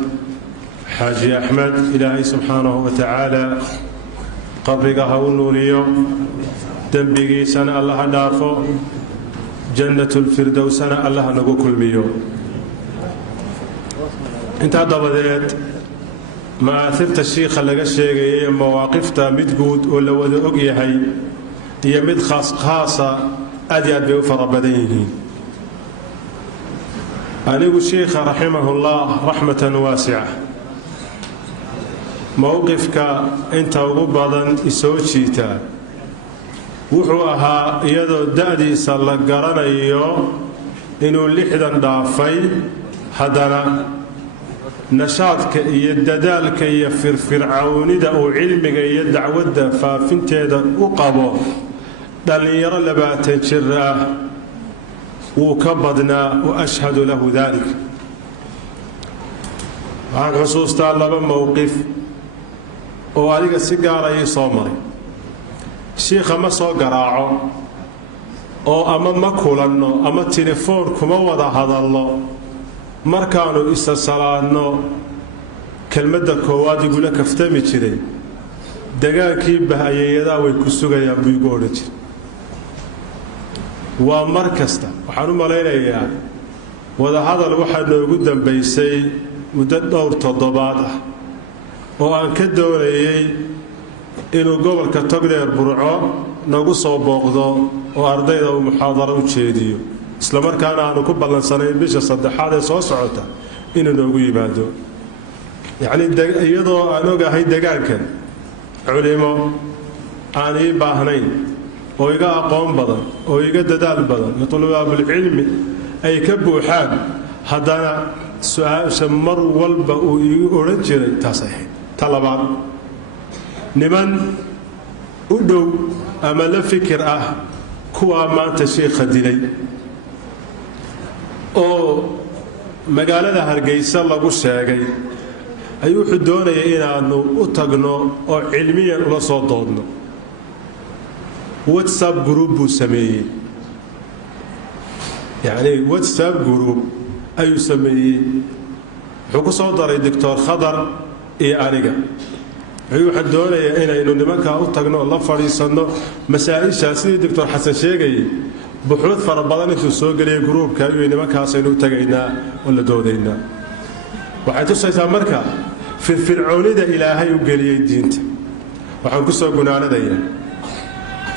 xaaji axmed ilaahay subxaanahu wa tacaala qabriga ha u nuuriyo dembigiisana alla ha dhaafo جنة الفردوسنا الله نقول كل ميو انت ضبدت ما أثرت الشيخ اللي قال مواقفته متجود ولا وذا أجي هي مد خاصة أديت بوفر بدينه anigu sheikha raximahullah raxmatan waasica mowqifka inta ugu badan isoo jiitaa wuxuu ahaa iyadoo da'diisa la garanayo inuu 60 dhaafay haddana nashaadka iyo dadaalka iyo firfircawnida uu cilmiga iyo dacwadda faafinteeda u qabo dhallinyaro 20 jir ah wuu ka badnaa wa ashhadu lahu dalik waxaan xusuustaa 2 mowqif oo adiga si gaara ii soo maray shiikha ma soo garaaco oo ama ma kulanno ama telefoon kuma wada hadalno markaanu isa salaadno kelmadda koowaad igula kaftami jiray dagaankii bahayeeyadaa way ku sugayaan buu igu odhan jiray waa mar kasta waxaan u malaynayaa wadahadal waxaa noogu dambaysay muddo dhowr toddobaad ah oo aan ka doonayay inuu gobolka togdheer burco nagu soo booqdo oo ardayda uu muxaadaro u jeediyo isla markaana aanu ku ballansanayn bisha 3aad ee soo socota inuu noogu yimaado yacni iyadoo aan ogahay degaankan culimo aan ii baahnayn oo iga aqoon badan oo iga dadaal badan iyo tulabaabulcilmi ay ka buuxaan haddana su-aasha mar walba uu iigu odhan jiray taasay ahayd ta labaad niman u dhow ama la fikir ah kuwaa maanta sheikha dilay oo magaalada Hargeysa lagu sheegay ayuu wuxuu doonayay inaanu u tagno oo cilmiyan ula soo doodno WhatsApp group buu sameeyey yacni WhatsApp group ayuu sameeyey wuxuu ku soo daray Dr. Khadar iyo aniga waxaan doonayaa inaynu nimankaa u tagno la fadhiisanno masaa'isha sidii Dr. Xasan sheegay buxuud fara badan intuu soo geliyay gruubka iyo nimankaasaynu u tagaynaa oo la doodaynaa waxay tusaysaa marka firfircoonida ilaahay u geliyay diinta waxaan ku soo gunaanadayaa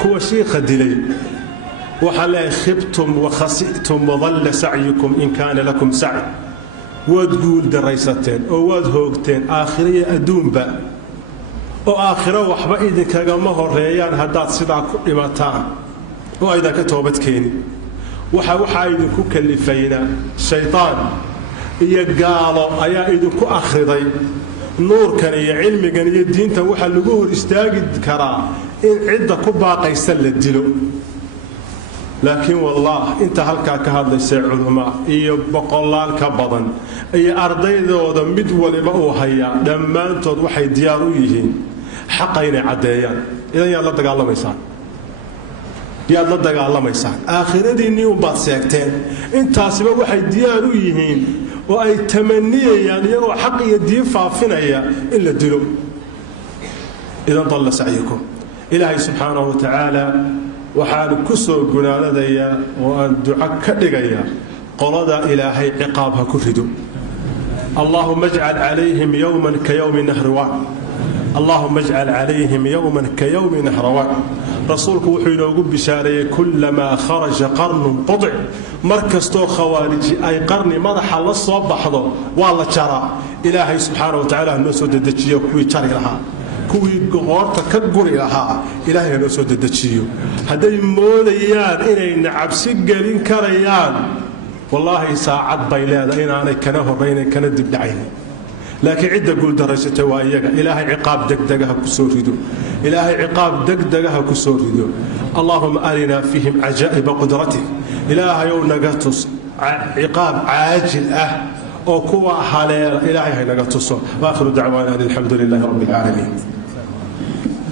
kuwa shiikha dilay waxaa leeyahay khibtum wa khasi'tum wa dhalla sacyukum in kaana lakum sacy waad guul daraysateen oo waad hoogteen aakhiro iyo adduunba oo aakhiro waxba idinkagama horeeyaan haddaad sidaa ku dhimataan oo aydan ka toobad keenin waxaa idinku kalifayna shaytaan iyo gaalo ayaa idinku akhriday nuurkan iyo cilmigan iyo diintan waxaa lagu hor istaagi karaa in cidda ku baaqaysa la dilo laakiin wallah inta halkaa ka hadlaysay culama iyo boqolaal ka badan iyo ardaydooda mid waliba uu hayaa dhammaantood waxay diyaar u yihiin xaqa inay caddeeyaan idan yaad la dagaalamaysaan aakhiradiinnii unbaad seegteen intaasiba waxay diyaar u yihiin oo ay tamaniyayaan iyagoo xaq iyo diin faafinaya in la dilo idan dalla sacyukum ilaahay subxaanahu wa tacaala waxaan ku soo gunaanadayaa oo aan duco ka dhigayaa qolada ilaahay ciqaab ha ku rido allaahuma ajcal calayhim yowman ka yowmi nahriwaan اللهم اجعل عليهم يوما كيوم نهروان رسولك وحينا وقب بشاري كلما خرج قرن قطع مركز تو خوارجي أي قرن مرح الله الصبح والله ترى إلهي سبحانه وتعالى نسود الدجية كوي تري لها كوي غورتا كقري لها إلهي نسود الدجية هذا موليان إني نعبسي قلين كريان والله ساعد بيلاد إن أنا كنه بين كندب دعيني لكن عدة قول درجته وإياك إلهي عقاب دقدقها كسوريدو إلهي عقاب دقدقها كسوريدو اللهم أرنا فيهم عجائب قدرته إلهي يوم نقطس عقاب عاجل أو كوا حاليا إلهي نقطس وآخر دعوانا الحمد لله رب العالمين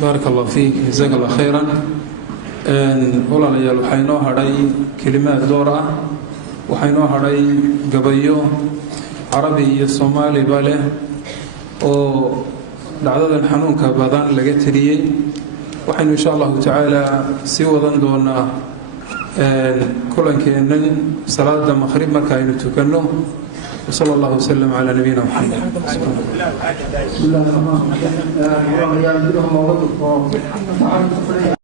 بارك الله فيك جزاك الله خيرا والله ليال وحينو هراي كلمات دورة وحينو هراي قبيو عربي iyo Soomaali bale oo dhacdadan xanuunka badan laga tiriyay waxaynu insha Allah ta'ala si wadan doonaa kulankeenan salaada maghrib marka aynu tukano sallallahu alayhi wa sallam ala nabiyina Muhammad bismillahir rahmanir rahim